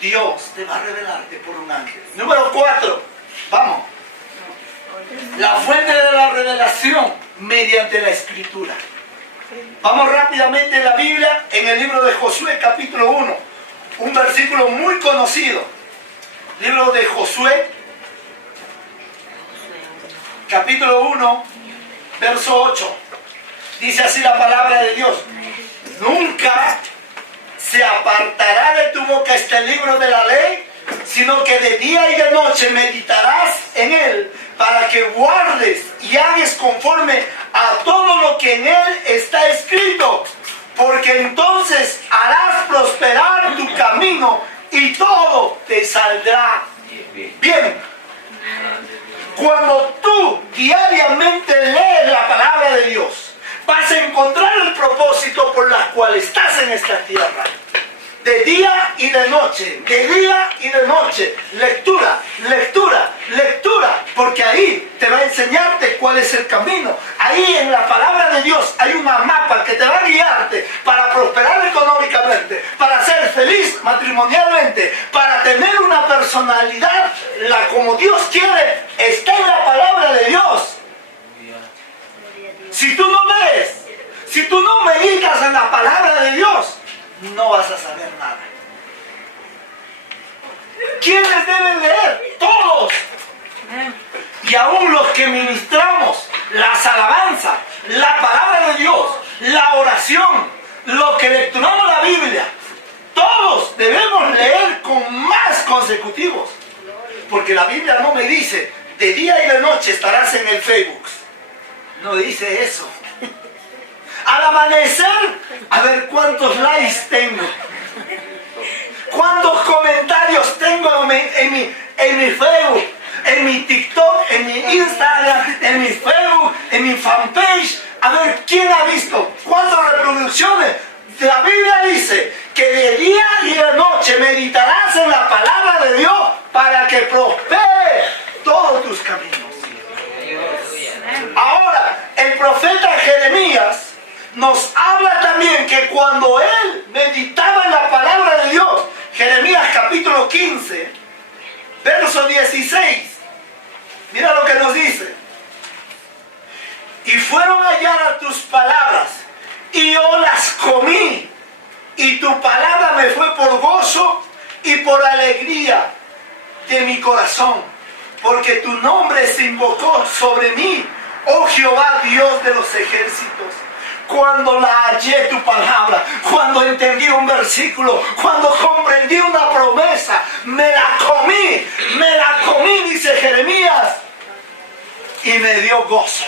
Dios te va a revelarte por un ángel. Número 4, vamos. La fuente de la revelación mediante la escritura. Vamos rápidamente en la Biblia, en el libro de Josué capítulo 1, un versículo muy conocido. Libro de Josué capítulo 1, verso 8. Dice así la palabra de Dios: nunca se apartará de tu boca este libro de la ley, sino que de día y de noche meditarás en él, para que guardes y hagas conforme a todo lo que en él está escrito, porque entonces harás prosperar tu camino y todo te saldrá bien. Cuando tú diariamente lees la palabra de Dios, vas a encontrar el propósito por el cual estás en esta tierra. De día y de noche, de día y de noche, lectura, lectura, lectura, porque ahí te va a enseñarte cuál es el camino. Ahí en la palabra de Dios hay una mapa que te va a guiarte para prosperar económicamente, para ser feliz matrimonialmente, para tener una personalidad, como Dios quiere, está en la palabra de Dios. Si tú no lees, si tú no meditas en la palabra de Dios, no vas a saber nada. ¿Quiénes deben leer? Todos. Y aún los que ministramos las alabanzas, la palabra de Dios, la oración, lo que lecturamos la Biblia, todos debemos leer con más consecutivos. Porque la Biblia no me dice, de día y de noche estarás en el Facebook. No dice eso. Al amanecer, a ver cuántos likes tengo, cuántos comentarios tengo en mi Facebook, en mi TikTok, en mi Instagram, en mi Facebook, en mi fanpage. A ver quién ha visto, cuántas reproducciones. La Biblia dice que de día y de noche meditarás en la palabra de Dios para que prospere todos tus caminos. Ahora, el profeta Jeremías nos habla también que cuando él meditaba en la palabra de Dios, Jeremías capítulo 15, verso 16, mira lo que nos dice: y fueron a hallar a tus palabras, y yo las comí, y tu palabra me fue por gozo y por alegría de mi corazón, porque tu nombre se invocó sobre mí, oh Jehová, Dios de los ejércitos. Cuando la hallé tu palabra, cuando entendí un versículo, cuando comprendí una promesa, me la comí, dice Jeremías, y me dio gozo.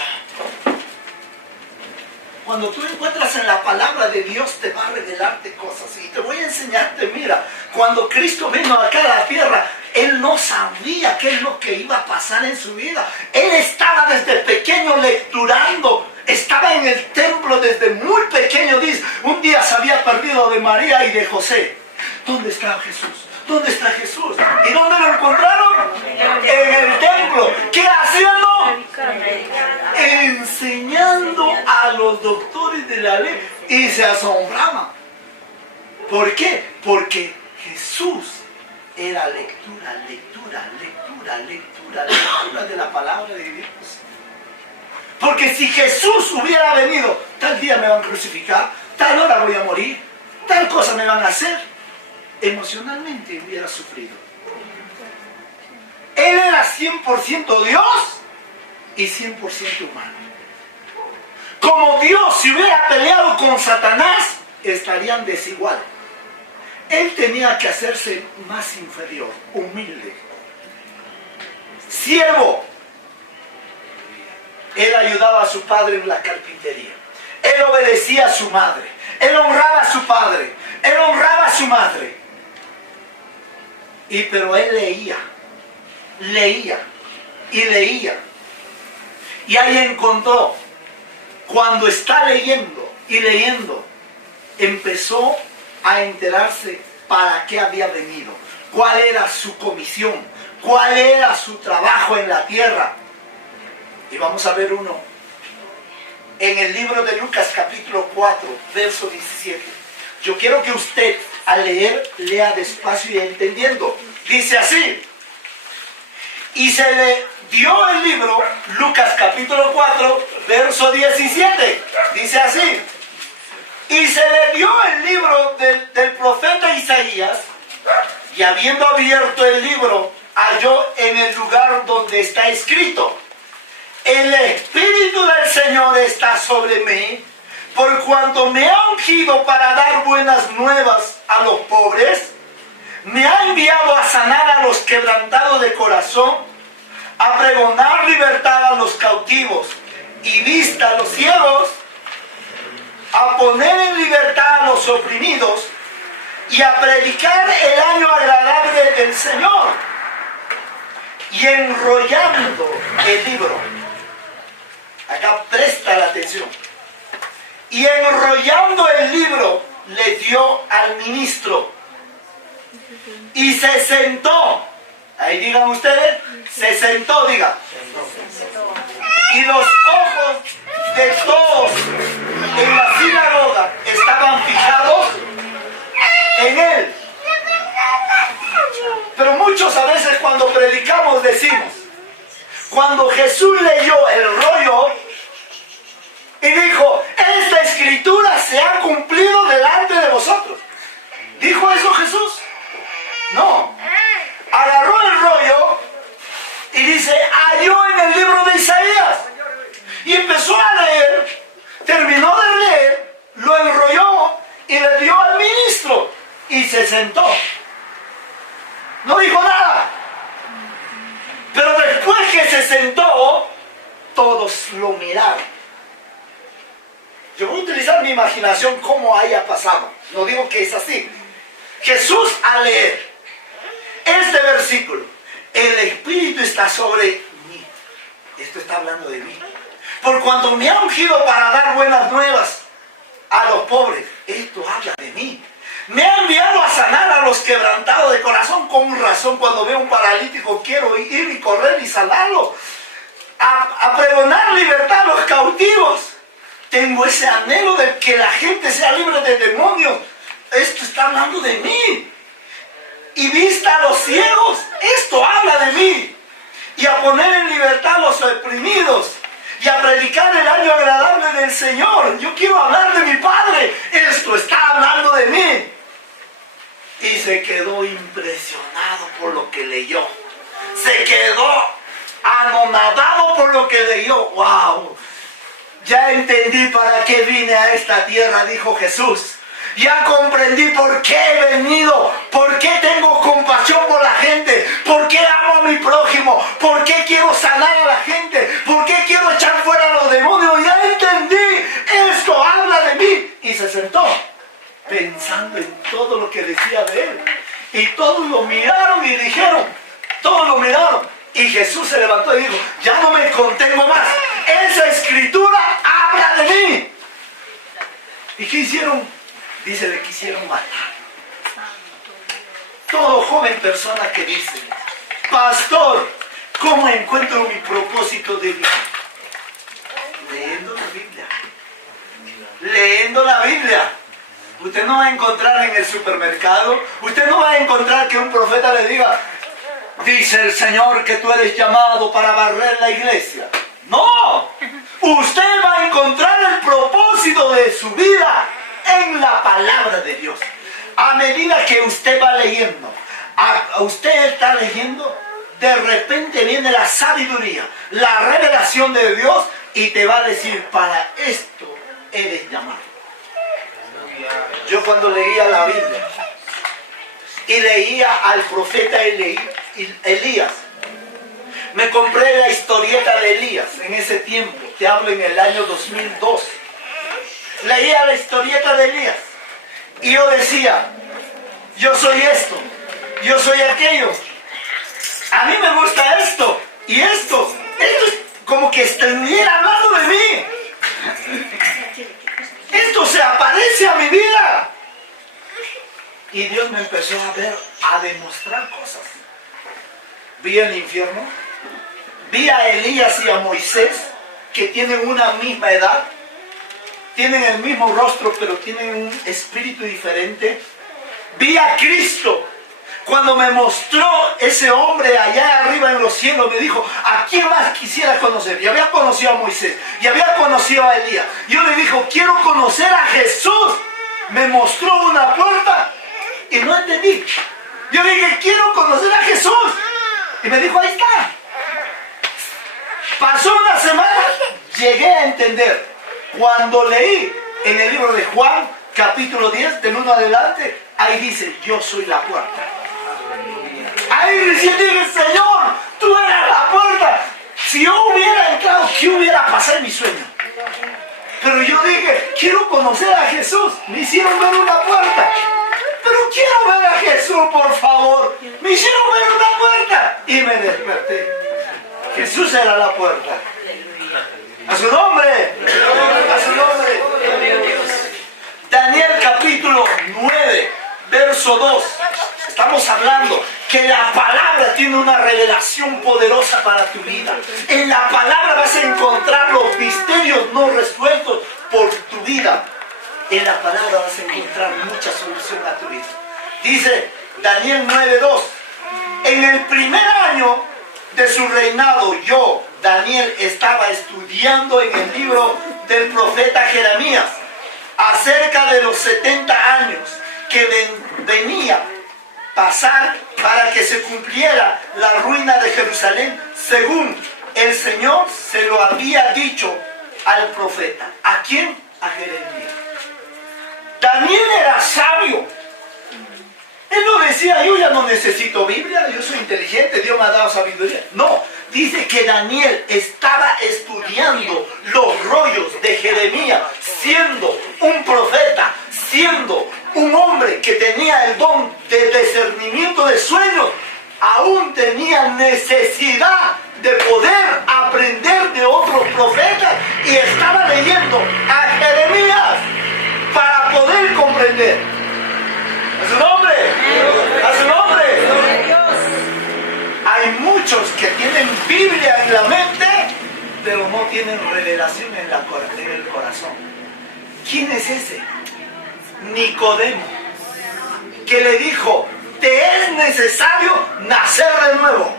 Cuando tú encuentras en la palabra de Dios, te va a revelarte cosas. Y te voy a enseñarte, mira, cuando Cristo vino acá a la tierra, Él no sabía qué es lo que iba a pasar en su vida. Él estaba desde pequeño lecturando. Estaba en el templo desde muy pequeño. Dice, un día se había perdido de María y de José. ¿Dónde está Jesús? ¿Dónde está Jesús? ¿Y dónde lo encontraron? En el templo. ¿Qué haciendo? Enseñando a los doctores de la ley. Y se asombraban. ¿Por qué? Porque Jesús era lectura de la palabra de Dios. Porque si Jesús hubiera venido, tal día me van a crucificar, tal hora voy a morir, tal cosa me van a hacer, emocionalmente hubiera sufrido. Él era 100% Dios y 100% humano. Como Dios si hubiera peleado con Satanás, estarían desigual. Él tenía que hacerse más inferior, humilde, siervo. Él ayudaba a su padre en la carpintería. Él obedecía a su madre. Él honraba a su padre. Él honraba a su madre. Pero él leía. Y ahí encontró, cuando está leyendo y leyendo, empezó a enterarse para qué había venido, cuál era su comisión, cuál era su trabajo en la tierra. Y vamos a ver uno. En el libro de Lucas capítulo 4, verso 17. Yo quiero que usted al leer, lea despacio y entendiendo. Dice así. Y se le dio el libro, Lucas capítulo 4, verso 17. Dice así. Y se le dio el libro del profeta Isaías, y habiendo abierto el libro, halló en el lugar donde está escrito: el Espíritu del Señor está sobre mí, por cuanto me ha ungido para dar buenas nuevas a los pobres, me ha enviado a sanar a los quebrantados de corazón, a pregonar libertad a los cautivos y vista a los ciegos, a poner en libertad a los oprimidos y a predicar el año agradable del Señor. Y enrollando el libro, acá presta la atención, y enrollando el libro le dio al ministro y se sentó. Ahí digan ustedes, se sentó, diga. Y los ojos de todos en la sinagoga estaban fijados en él. Pero muchos a veces cuando predicamos decimos, cuando Jesús leyó el rollo y dijo, esta escritura se ha cumplido delante de vosotros. ¿Dijo eso Jesús? No. Agarró el rollo y dice, halló en el libro de Isaías. Y empezó a leer, terminó de leer, lo enrolló y le dio al ministro y se sentó. No dijo nada. Pero después que se sentó, todos lo miraron. Yo voy a utilizar mi imaginación como haya pasado. No digo que es así. Jesús al leer este versículo, el Espíritu está sobre mí. Esto está hablando de mí. Por cuanto me ha ungido para dar buenas nuevas a los pobres. Esto habla de mí. Me ha enviado a sanar a los quebrantados de corazón. Con razón, cuando veo un paralítico quiero ir y correr y sanarlo. A pregonar libertad a los cautivos. Tengo ese anhelo de que la gente sea libre de demonios. Esto está hablando de mí. Y vista a los ciegos. Esto habla de mí. Y a poner en libertad a los oprimidos. Y a predicar el año agradable del Señor. Yo quiero hablar de mi Padre. Esto está hablando de mí. Y se quedó impresionado por lo que leyó. Se quedó anonadado por lo que leyó. ¡Wow! Ya entendí para qué vine a esta tierra, dijo Jesús. Ya comprendí por qué he venido, por qué tengo compasión por la gente, por qué amo a mi prójimo, por qué quiero sanar a la gente, por qué quiero echar fuera a los demonios. Ya entendí, esto habla de mí. Y se sentó pensando en todo lo que decía de él. Y todos lo miraron y dijeron, todos lo miraron. Y Jesús se levantó y dijo, ya no me contengo más. Esa escritura habla de mí. ¿Y qué hicieron? Dice, le quisieron matar. Todo joven persona que dice, pastor, ¿cómo encuentro mi propósito de vida? Leyendo la Biblia. Leyendo la Biblia. Usted no va a encontrar en el supermercado, usted no va a encontrar que un profeta le diga, dice el Señor que tú eres llamado para barrer la iglesia. No, usted va a encontrar el propósito de su vida en la palabra de Dios. A medida que usted va leyendo, a usted está leyendo, de repente viene la sabiduría, la revelación de Dios y te va a decir, para esto eres llamado. Yo cuando leía la Biblia y leía al profeta Elías, me compré la historieta de Elías en ese tiempo, te hablo en el año 2002. Leía la historieta de Elías y yo decía, yo soy esto, yo soy aquello, a mí me gusta esto y esto es como que estuviera hablando de mí. Esto se aparece a mi vida. Y Dios me empezó a demostrar cosas. Vi el infierno, Vi a Elías y a Moisés, que tienen una misma edad, tienen el mismo rostro, pero tienen un espíritu diferente. Vi a Cristo. Cuando me mostró ese hombre allá arriba en los cielos, me dijo, ¿a quién más quisiera conocer? Y había conocido a Moisés, y había conocido a Elías. Yo le dije, quiero conocer a Jesús. Me mostró una puerta y no entendí. Yo le dije, quiero conocer a Jesús. Y me dijo, ahí está. Pasó una semana, llegué a entender. Cuando leí en el libro de Juan, capítulo 10, del 1 adelante, ahí dice, yo soy la puerta. Ahí recién dije, Señor, tú eres la puerta. Si yo hubiera entrado, ¿qué hubiera pasado en mi sueño? Pero yo dije, quiero conocer a Jesús. Me hicieron ver una puerta. Pero quiero ver a Jesús, por favor. Me hicieron ver una puerta. Y me desperté. Jesús era la puerta. A su nombre. A su nombre. Daniel capítulo 9, verso 2. Estamos hablando que la palabra tiene una revelación poderosa para tu vida. En la palabra vas a encontrar los misterios no resueltos por tu vida. En la palabra vas a encontrar mucha solución a tu vida. Dice Daniel 9:2. En el primer año de su reinado, yo, Daniel, estaba estudiando en el libro del profeta Jeremías acerca de los 70 años que venía pasar para que se cumpliera la ruina de Jerusalén, según el Señor se lo había dicho al profeta. ¿A quién? A Jeremías. Daniel era sabio. Él no decía, yo ya no necesito Biblia, yo soy inteligente, Dios me ha dado sabiduría. No, dice que Daniel estaba estudiando los rollos de Jeremías, siendo un profeta, siendo un hombre que tenía el don de discernimiento de sueños. Aún tenía necesidad de poder aprender de otros profetas y estaba leyendo a Jeremías para poder comprender. ¡A su nombre! ¡A su nombre! Hay muchos que tienen Biblia en la mente, pero no tienen revelación en el corazón. ¿Quién es ese? Nicodemo, que le dijo, te es necesario nacer de nuevo.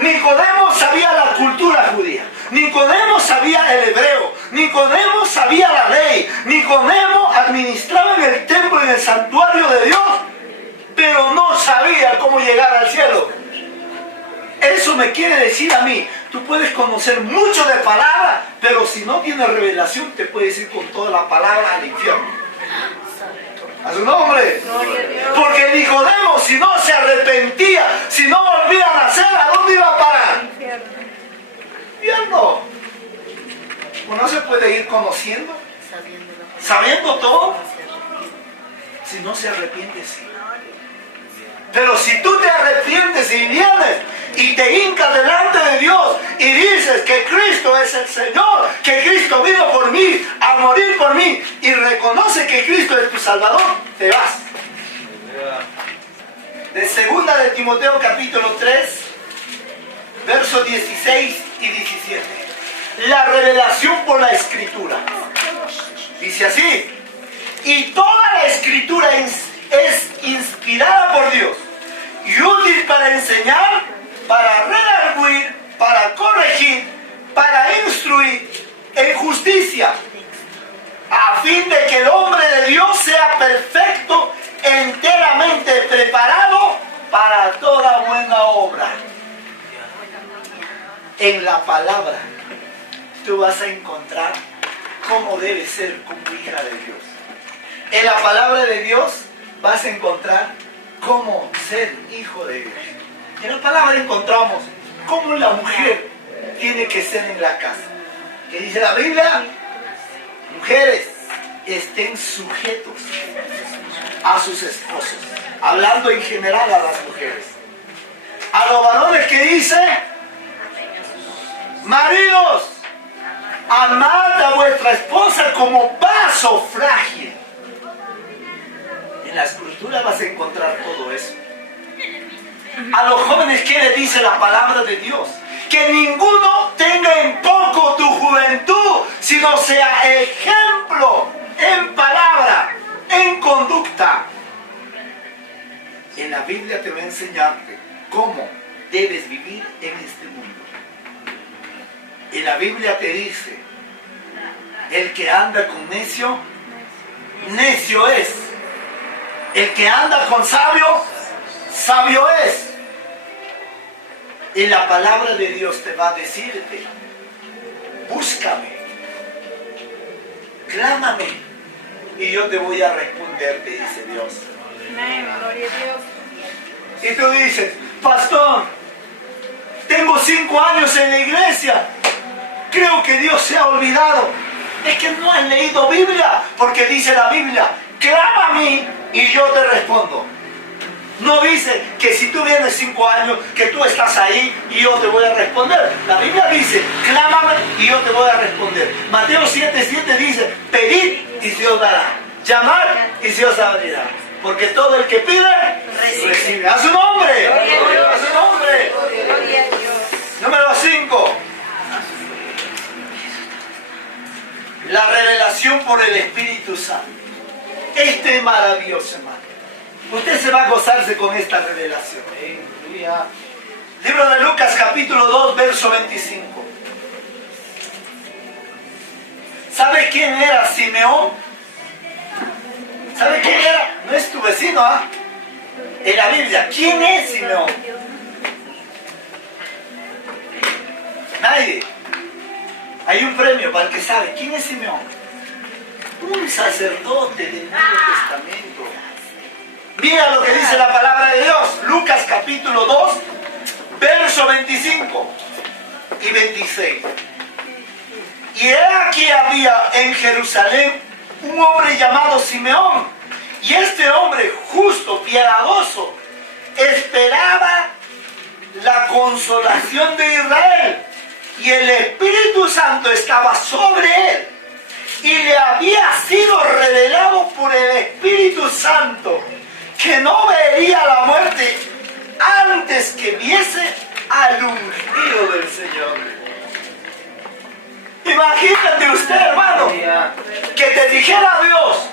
Nicodemo sabía la cultura judía, Nicodemo sabía el hebreo, Nicodemo sabía la ley, Nicodemo administraba en el templo, en el santuario de Dios, pero no sabía cómo llegar al cielo. Eso me quiere decir a mí, tú puedes conocer mucho de palabra, pero si no tienes revelación te puedes ir con toda la palabra al infierno. A su nombre. Porque Nicodemo, si no se arrepentía, si no volvía a nacer, ¿a dónde iba a parar? Infierno. Uno se puede ir conociendo, sabiendo todo, si no se arrepiente, sí. Pero si tú te arrepientes y vienes y te hincas delante de Dios y dices que Cristo es el Señor, que Cristo vino por mí, a morir por mí, y reconoce que Cristo es tu Salvador, te vas. De segunda de Timoteo capítulo 3, versos 16 y 17. La revelación por la Escritura. Dice así, y toda la Escritura es inspirada por Dios y útil para enseñar, para redarguir, para corregir, para instruir en justicia, a fin de que el hombre de Dios sea perfecto, enteramente preparado para toda buena obra. En la palabra tú vas a encontrar cómo debes ser como hija de Dios. En la palabra de Dios vas a encontrar cómo ser hijo de Dios. En la palabra encontramos cómo la mujer tiene que ser en la casa. ¿Qué dice la Biblia? Mujeres, estén sujetos a sus esposos. Hablando en general a las mujeres. A los varones, que dice, maridos, amad a vuestra esposa como vaso frágil. En la Escritura vas a encontrar todo eso. A los jóvenes, ¿qué le dice la palabra de Dios? Que que ninguno tenga en poco tu juventud, sino sea ejemplo en palabra, en conducta. En la Biblia te voy a enseñarte cómo debes vivir en este mundo. En la Biblia te dice, el que anda con necio, necio es. El que anda con sabio, sabio es. Y la palabra de Dios te va a decirte, búscame, clámame, y yo te voy a responder, te dice Dios. Amén, gloria a Dios. Y tú dices, pastor, tengo 5 años en la iglesia, creo que Dios se ha olvidado. Es que no has leído Biblia, porque dice la Biblia, clama a mí y yo te respondo. No dice que si tú vienes 5 años, que tú estás ahí y yo te voy a responder. La Biblia dice, clámame y yo te voy a responder. Mateo 7:7 dice, pedid y se os dará. Llamad y se os abrirá. Porque todo el que pide, recibe. ¡A su nombre! ¡A su nombre! Gloria a Dios. Número 5. La revelación por el Espíritu Santo. Esto es maravilloso, hermano. Usted se va a gozarse con esta revelación. Libro de Lucas, capítulo 2, verso 25. ¿Sabe quién era Simeón? ¿Sabe quién era? No es tu vecino, ¿ah? En la Biblia, ¿quién es Simeón? Nadie. Hay un premio para el que sabe. ¿Quién es Simeón? Un sacerdote del Nuevo Testamento. Mira lo que dice la palabra de Dios. Lucas capítulo 2, verso 25 y 26. Y he aquí había en Jerusalén un hombre llamado Simeón. Y este hombre justo, piadoso, esperaba la consolación de Israel. Y el Espíritu Santo estaba sobre él. Y le había sido revelado por el Espíritu Santo que no vería la muerte antes que viese al ungido del Señor. Imagínate usted, hermano, que te dijera Dios,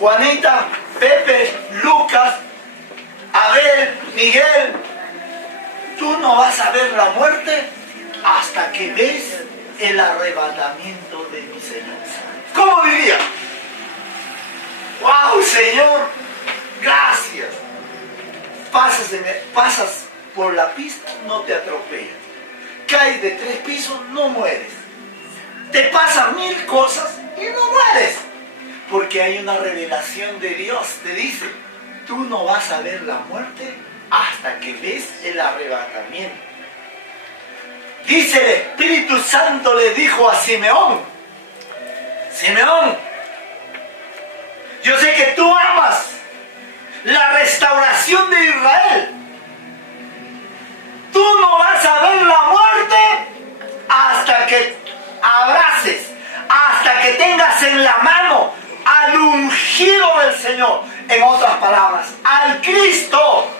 Juanita, Pepe, Lucas, Abel, Miguel, tú no vas a ver la muerte hasta que ves el arrebatamiento de mi Señor. ¿Cómo diría? ¡Wow, Señor! Gracias. Pasas por la pista, no te atropellan. Caes de 3 pisos, no mueres. Te pasan 1000 cosas y no mueres. Porque hay una revelación de Dios. Te dice, tú no vas a ver la muerte hasta que ves el arrebatamiento. Dice el Espíritu Santo le dijo a Simeón, Simeón, yo sé que tú amas la restauración de Israel. Tú no vas a ver la muerte hasta que abraces, hasta que tengas en la mano al ungido del Señor. En otras palabras, al Cristo.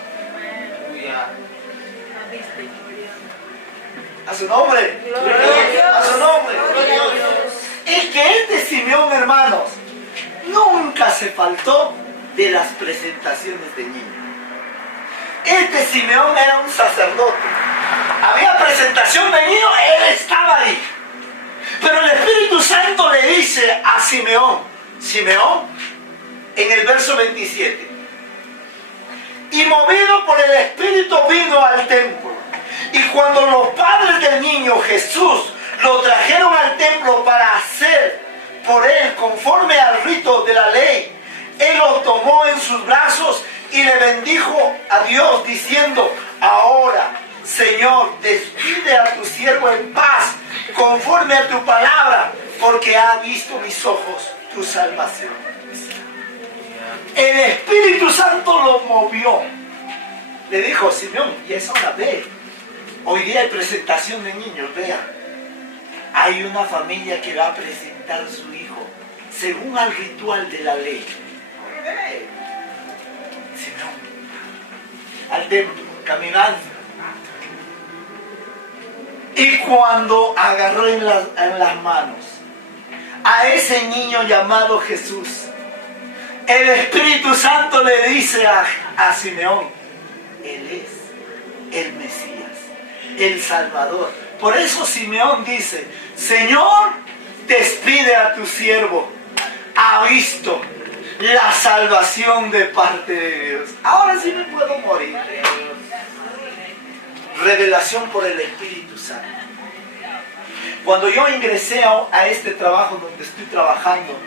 A su nombre. A su nombre. Es que este Simeón, hermanos, nunca se faltó de las presentaciones de niños. Este Simeón era un sacerdote. Había presentación de niño, él estaba ahí. Pero el Espíritu Santo le dice a Simeón, Simeón, en el verso 27, y movido por el Espíritu vino al templo. Y cuando los padres del niño Jesús lo trajeron al templo para hacer por él conforme al rito de la ley, él lo tomó en sus brazos y le bendijo a Dios diciendo, ahora, Señor, despide a tu siervo en paz, conforme a tu palabra, porque ha visto mis ojos tu salvación. El Espíritu Santo lo movió. Le dijo, Simeón, y es una vez. Hoy día hay presentación de niños, vea. Hay una familia que va a presentar a su hijo según al ritual de la ley. Simeón, al templo, caminando. Y cuando agarró en las manos a ese niño llamado Jesús, el Espíritu Santo le dice a Simeón: Él es el Mesías, el Salvador. Por eso Simeón dice: Señor, despide a tu siervo, ha visto la salvación de parte de Dios. Ahora sí me puedo morir. Revelación por el Espíritu Santo. Cuando yo ingresé a este trabajo donde estoy trabajando,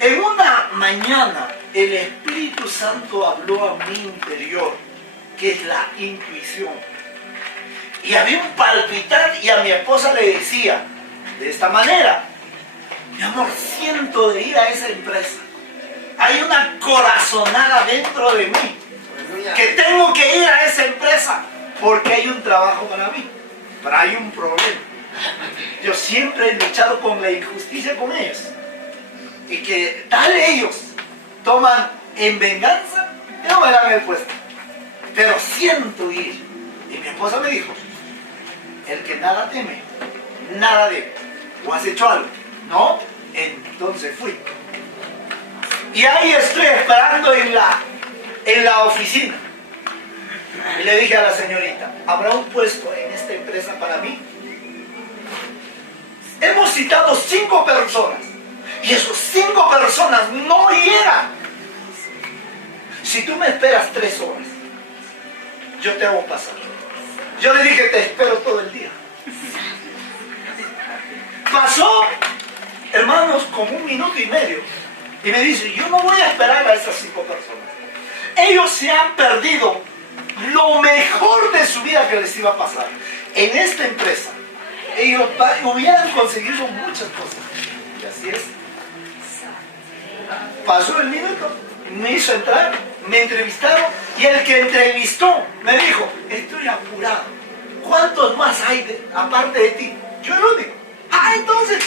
en una mañana el Espíritu Santo habló a mi interior, que es la intuición. Y había un palpitar, y a mi esposa le decía de esta manera: mi amor, siento de ir a esa empresa. Hay una corazonada dentro de mí que tengo que ir a esa empresa porque hay un trabajo para mí, pero hay un problema. Yo siempre he luchado con la injusticia con ellos, y que tal ellos toman en venganza, no me dan el puesto, pero siento ir. Y mi esposa me dijo: el que nada teme, nada debe. ¿O has hecho algo? No, entonces fui. Y ahí estoy esperando en la oficina. Y le dije a la señorita: ¿habrá un puesto en esta empresa para mí? Hemos citado 5 personas, y esas 5 personas no llegan. Si tú me esperas 3 horas, yo te hago pasar. Yo le dije: te espero todo el día. Pasó, hermanos, como 1 minuto y medio, y me dice: yo no voy a esperar a esas 5 personas. Ellos se han perdido lo mejor de su vida que les iba a pasar. En esta empresa, ellos hubieran conseguido muchas cosas. Y así es. Pasó el minuto, me hizo entrar, me entrevistaron, y el que entrevistó me dijo: estoy apurado. ¿Cuántos más hay aparte de ti? Yo el único. Entonces,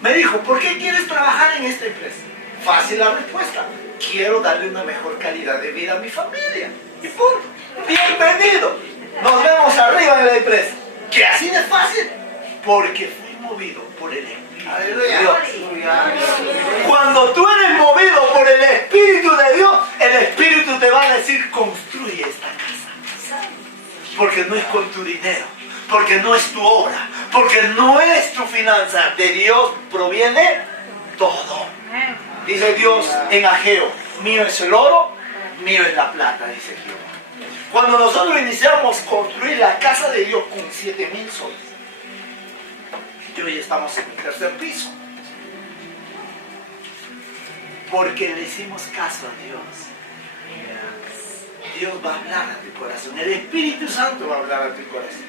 me dijo: ¿por qué quieres trabajar en esta empresa? Fácil la respuesta: quiero darle una mejor calidad de vida a mi familia. Y punto. Bienvenido. Nos vemos arriba de la empresa. Que así de fácil. Porque fui movido por el Espíritu de Dios. Cuando tú eres movido por el Espíritu de Dios, el Espíritu te va a decir: construye esta casa. Porque no es con tu dinero, porque no es tu obra, porque no es tu finanza. De Dios proviene todo. Dice Dios en Ageo: mío es el oro, mío es la plata, dice Jehová. Cuando nosotros iniciamos a construir la casa de Dios con 7,000 soles, y hoy estamos en el 3er piso, porque le hicimos caso a Dios. Dios va a hablar a tu corazón, el Espíritu Santo va a hablar a tu corazón.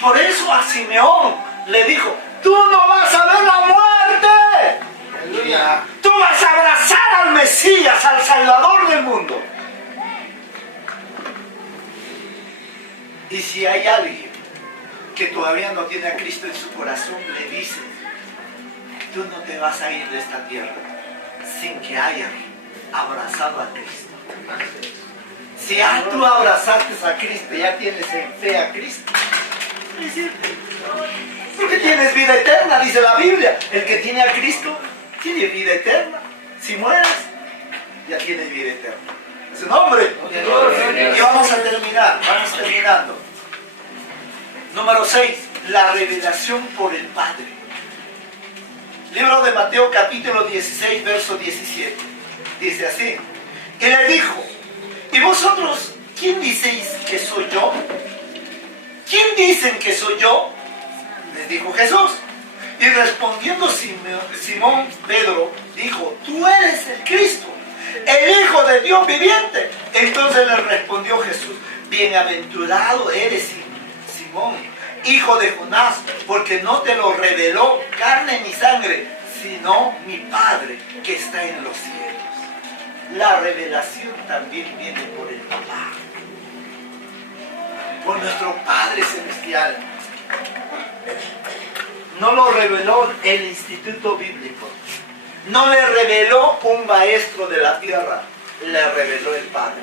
Por eso a Simeón le dijo: tú no vas a ver la muerte. Aleluya. Tú vas a abrazar al Mesías, al Salvador del mundo. Y si hay alguien que todavía no tiene a Cristo en su corazón, le dice: tú no te vas a ir de esta tierra sin que hayas abrazado a Cristo. Si ya tú abrazaste a Cristo, ya tienes en fe a Cristo, porque tienes vida eterna, dice la Biblia. El que tiene a Cristo tiene vida eterna. Si mueres, ya tienes vida eterna. En su nombre. Y vamos a terminar, vamos terminando. Número 6, la revelación por el Padre. Libro de Mateo, capítulo 16, verso 17. Dice así: y le dijo: ¿y vosotros quién diceis que soy yo? ¿Quién dicen que soy yo? Les dijo Jesús. Y respondiendo Simón Pedro dijo: tú eres el Cristo, el Hijo de Dios viviente. Entonces le respondió Jesús: bienaventurado eres Simón, hijo de Jonás, porque no te lo reveló carne ni sangre, sino mi Padre que está en los cielos. La revelación también viene por el Papá, por nuestro Padre Celestial. No lo reveló el Instituto Bíblico, no le reveló un maestro de la tierra, le reveló el Padre.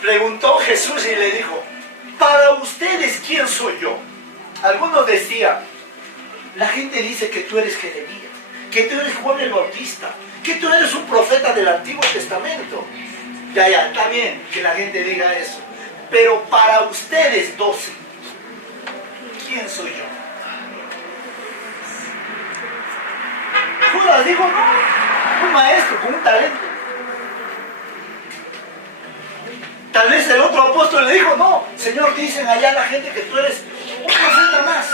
Preguntó Jesús y le dijo: para ustedes, ¿quién soy yo? Algunos decían, la gente dice que tú eres Jeremías, que tú eres Juan el Bautista, que tú eres un profeta del Antiguo Testamento. Ya, está bien que la gente diga eso. Pero para ustedes 12, ¿quién soy yo? Judas dijo, no, un maestro con un talento. Tal vez el otro apóstol le dijo, no, Señor, dicen allá la gente que tú eres un profeta más.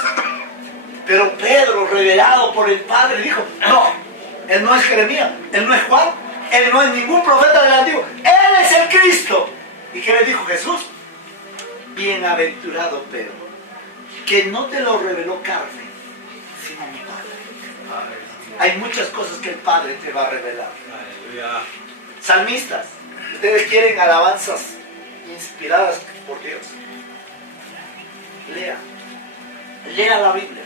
Pero Pedro, revelado por el Padre, dijo, no, él no es Jeremías, él no es Juan, él no es ningún profeta del Antiguo, él es el Cristo. ¿Y qué le dijo Jesús? Bienaventurado Pedro, que no te lo reveló carne, sino mi Padre. Hay muchas cosas que el Padre te va a revelar. Salmistas, ustedes quieren alabanzas inspiradas por Dios. Lea la Biblia.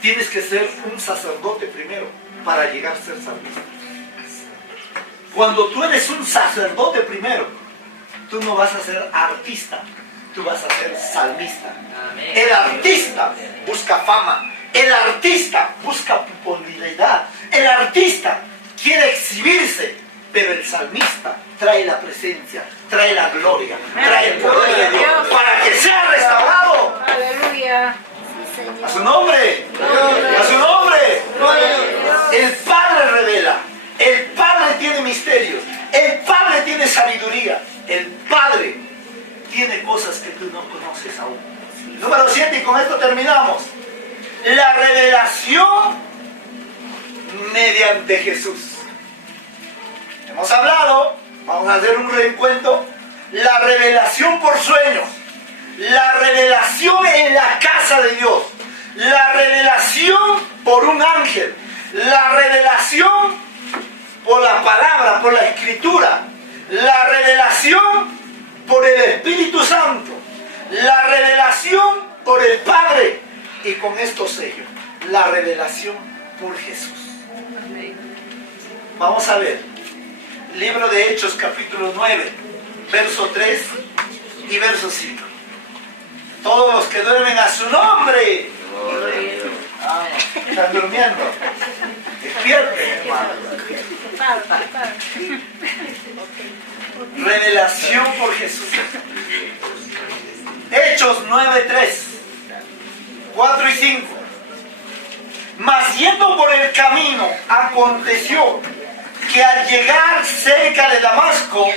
Tienes que ser un sacerdote primero para llegar a ser salmista. Cuando tú eres un sacerdote primero, tú no vas a ser artista, tú vas a ser salmista. El artista busca fama, el artista busca popularidad, el artista quiere exhibirse, pero el salmista trae la presencia, trae la gloria, trae el poder de Dios para que sea restaurado. Aleluya. A su nombre, a su nombre. El Padre revela, el Padre tiene misterios, el Padre tiene sabiduría, el Padre tiene cosas que tú no conoces aún. Número 7, y con esto terminamos. La revelación mediante Jesús. Hemos hablado, vamos a hacer un reencuentro, la revelación por sueños, la revelación en la casa de Dios, la revelación por un ángel, la revelación por la palabra, por la escritura, la revelación por el Espíritu Santo, la revelación por el Padre, y con estos sellos, la revelación por Jesús. Vamos a ver, libro de Hechos capítulo 9, verso 3 y verso 5. Todos los que duermen a su nombre. Están durmiendo. Despierten, hermano. Revelación por Jesús. Hechos 9, 3, 4 y 5. Mas yendo por el camino, aconteció que al llegar cerca de Damasco,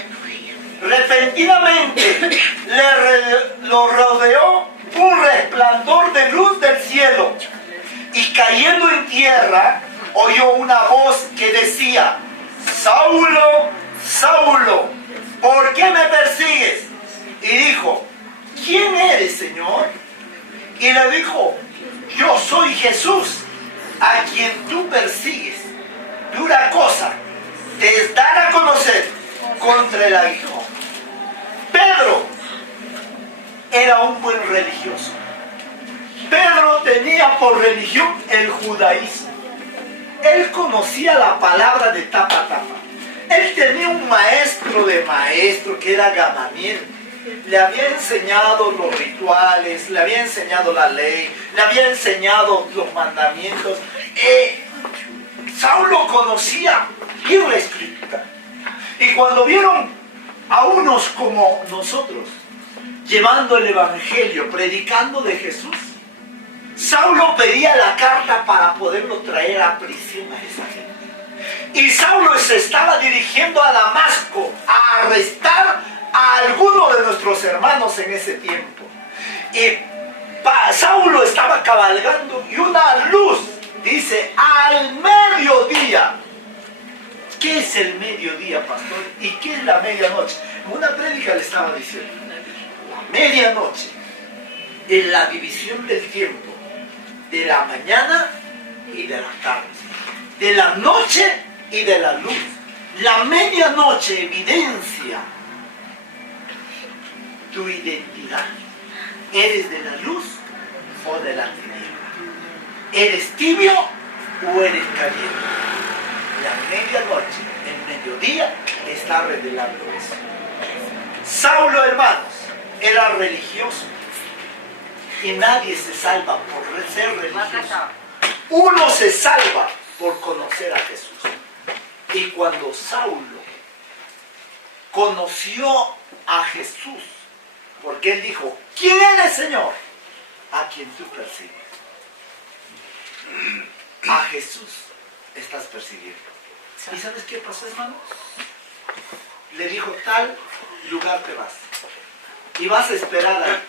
repentinamente lo rodeó un resplandor de luz del cielo, y cayendo en tierra oyó una voz que decía: Saulo, Saulo, ¿por qué me persigues? Y dijo: ¿quién eres, Señor? Y le dijo: yo soy Jesús, a quien tú persigues. Dura cosa te es dar a conocer contra el aguijón. Pedro era un buen religioso. Pedro tenía por religión el judaísmo. Él conocía la palabra de tapa a tapa. Él tenía un maestro de maestro que era Gamaliel. Le había enseñado los rituales, le había enseñado la ley, le había enseñado los mandamientos. Saulo conocía bien la escritura. Y cuando vieron a unos como nosotros llevando el evangelio, predicando de Jesús, Saulo pedía la carta para poderlo traer a prisión a esa gente. Y Saulo se estaba dirigiendo a Damasco a arrestar a alguno de nuestros hermanos en ese tiempo. Y Saulo estaba cabalgando y una luz, dice, al mediodía. ¿Qué es el mediodía, pastor? ¿Y qué es la medianoche? En una prédica le estaba diciendo, la medianoche es la división del tiempo, de la mañana y de la tarde, de la noche y de la luz. La medianoche evidencia tu identidad. ¿Eres de la luz o de la tiniebla? ¿Eres tibio o eres caliente? La medianoche, el mediodía, está revelando eso. Saulo, hermanos, era religioso. Y nadie se salva por ser religioso. Uno se salva por conocer a Jesús. Y cuando Saulo conoció a Jesús, porque él dijo, ¿quién eres, Señor? A quien tú persigues. A Jesús estás persiguiendo. ¿Y sabes qué pasó, hermano? Le dijo, tal lugar te vas. Y vas a esperar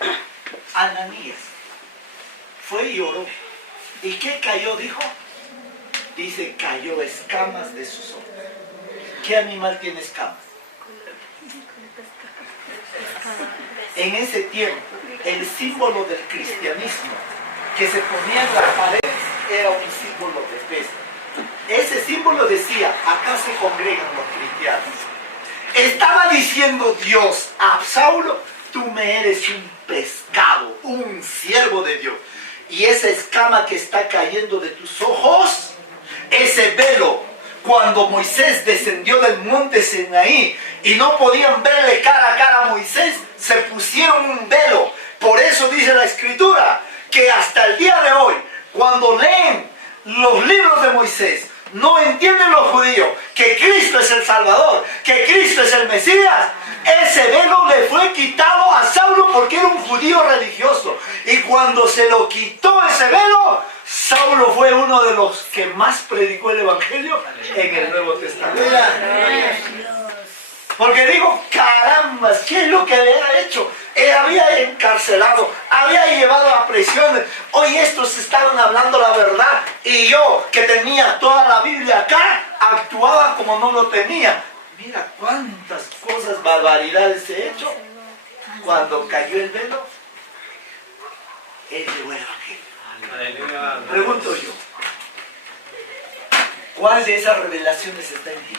a Ananías. Fue y oró. ¿Y qué cayó, dijo? Dice, cayó escamas de sus ojos. ¿Qué animal tiene escamas? En ese tiempo, el símbolo del cristianismo que se ponía en las paredes era un símbolo de peste. Ese símbolo decía, acá se congregan los cristianos. Estaba diciendo Dios a Saulo, tú me eres un pescado, un siervo de Dios. Y esa escama que está cayendo de tus ojos, ese velo, cuando Moisés descendió del monte Sinaí y no podían verle cara a cara a Moisés, se pusieron un velo. Por eso dice la Escritura que hasta el día de hoy, cuando leen los libros de Moisés, no entienden los judíos que Cristo es el Salvador, que Cristo es el Mesías. Ese velo le fue quitado a Saulo porque era un judío religioso. Y cuando se lo quitó ese velo, Saulo fue uno de los que más predicó el Evangelio en el Nuevo Testamento. Porque digo, caramba, ¿qué es lo que le ha hecho? Él había encarcelado, había llevado a prisiones. Hoy estos estaban hablando la verdad. Y yo, que tenía toda la Biblia acá, actuaba como no lo tenía. Mira cuántas cosas, barbaridades he hecho. Cuando cayó el velo, él llegó el Evangelio. Pregunto yo, ¿cuál de esas revelaciones está en ti?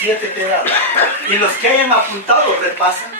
7 te dan. Y los que hayan apuntado repasan.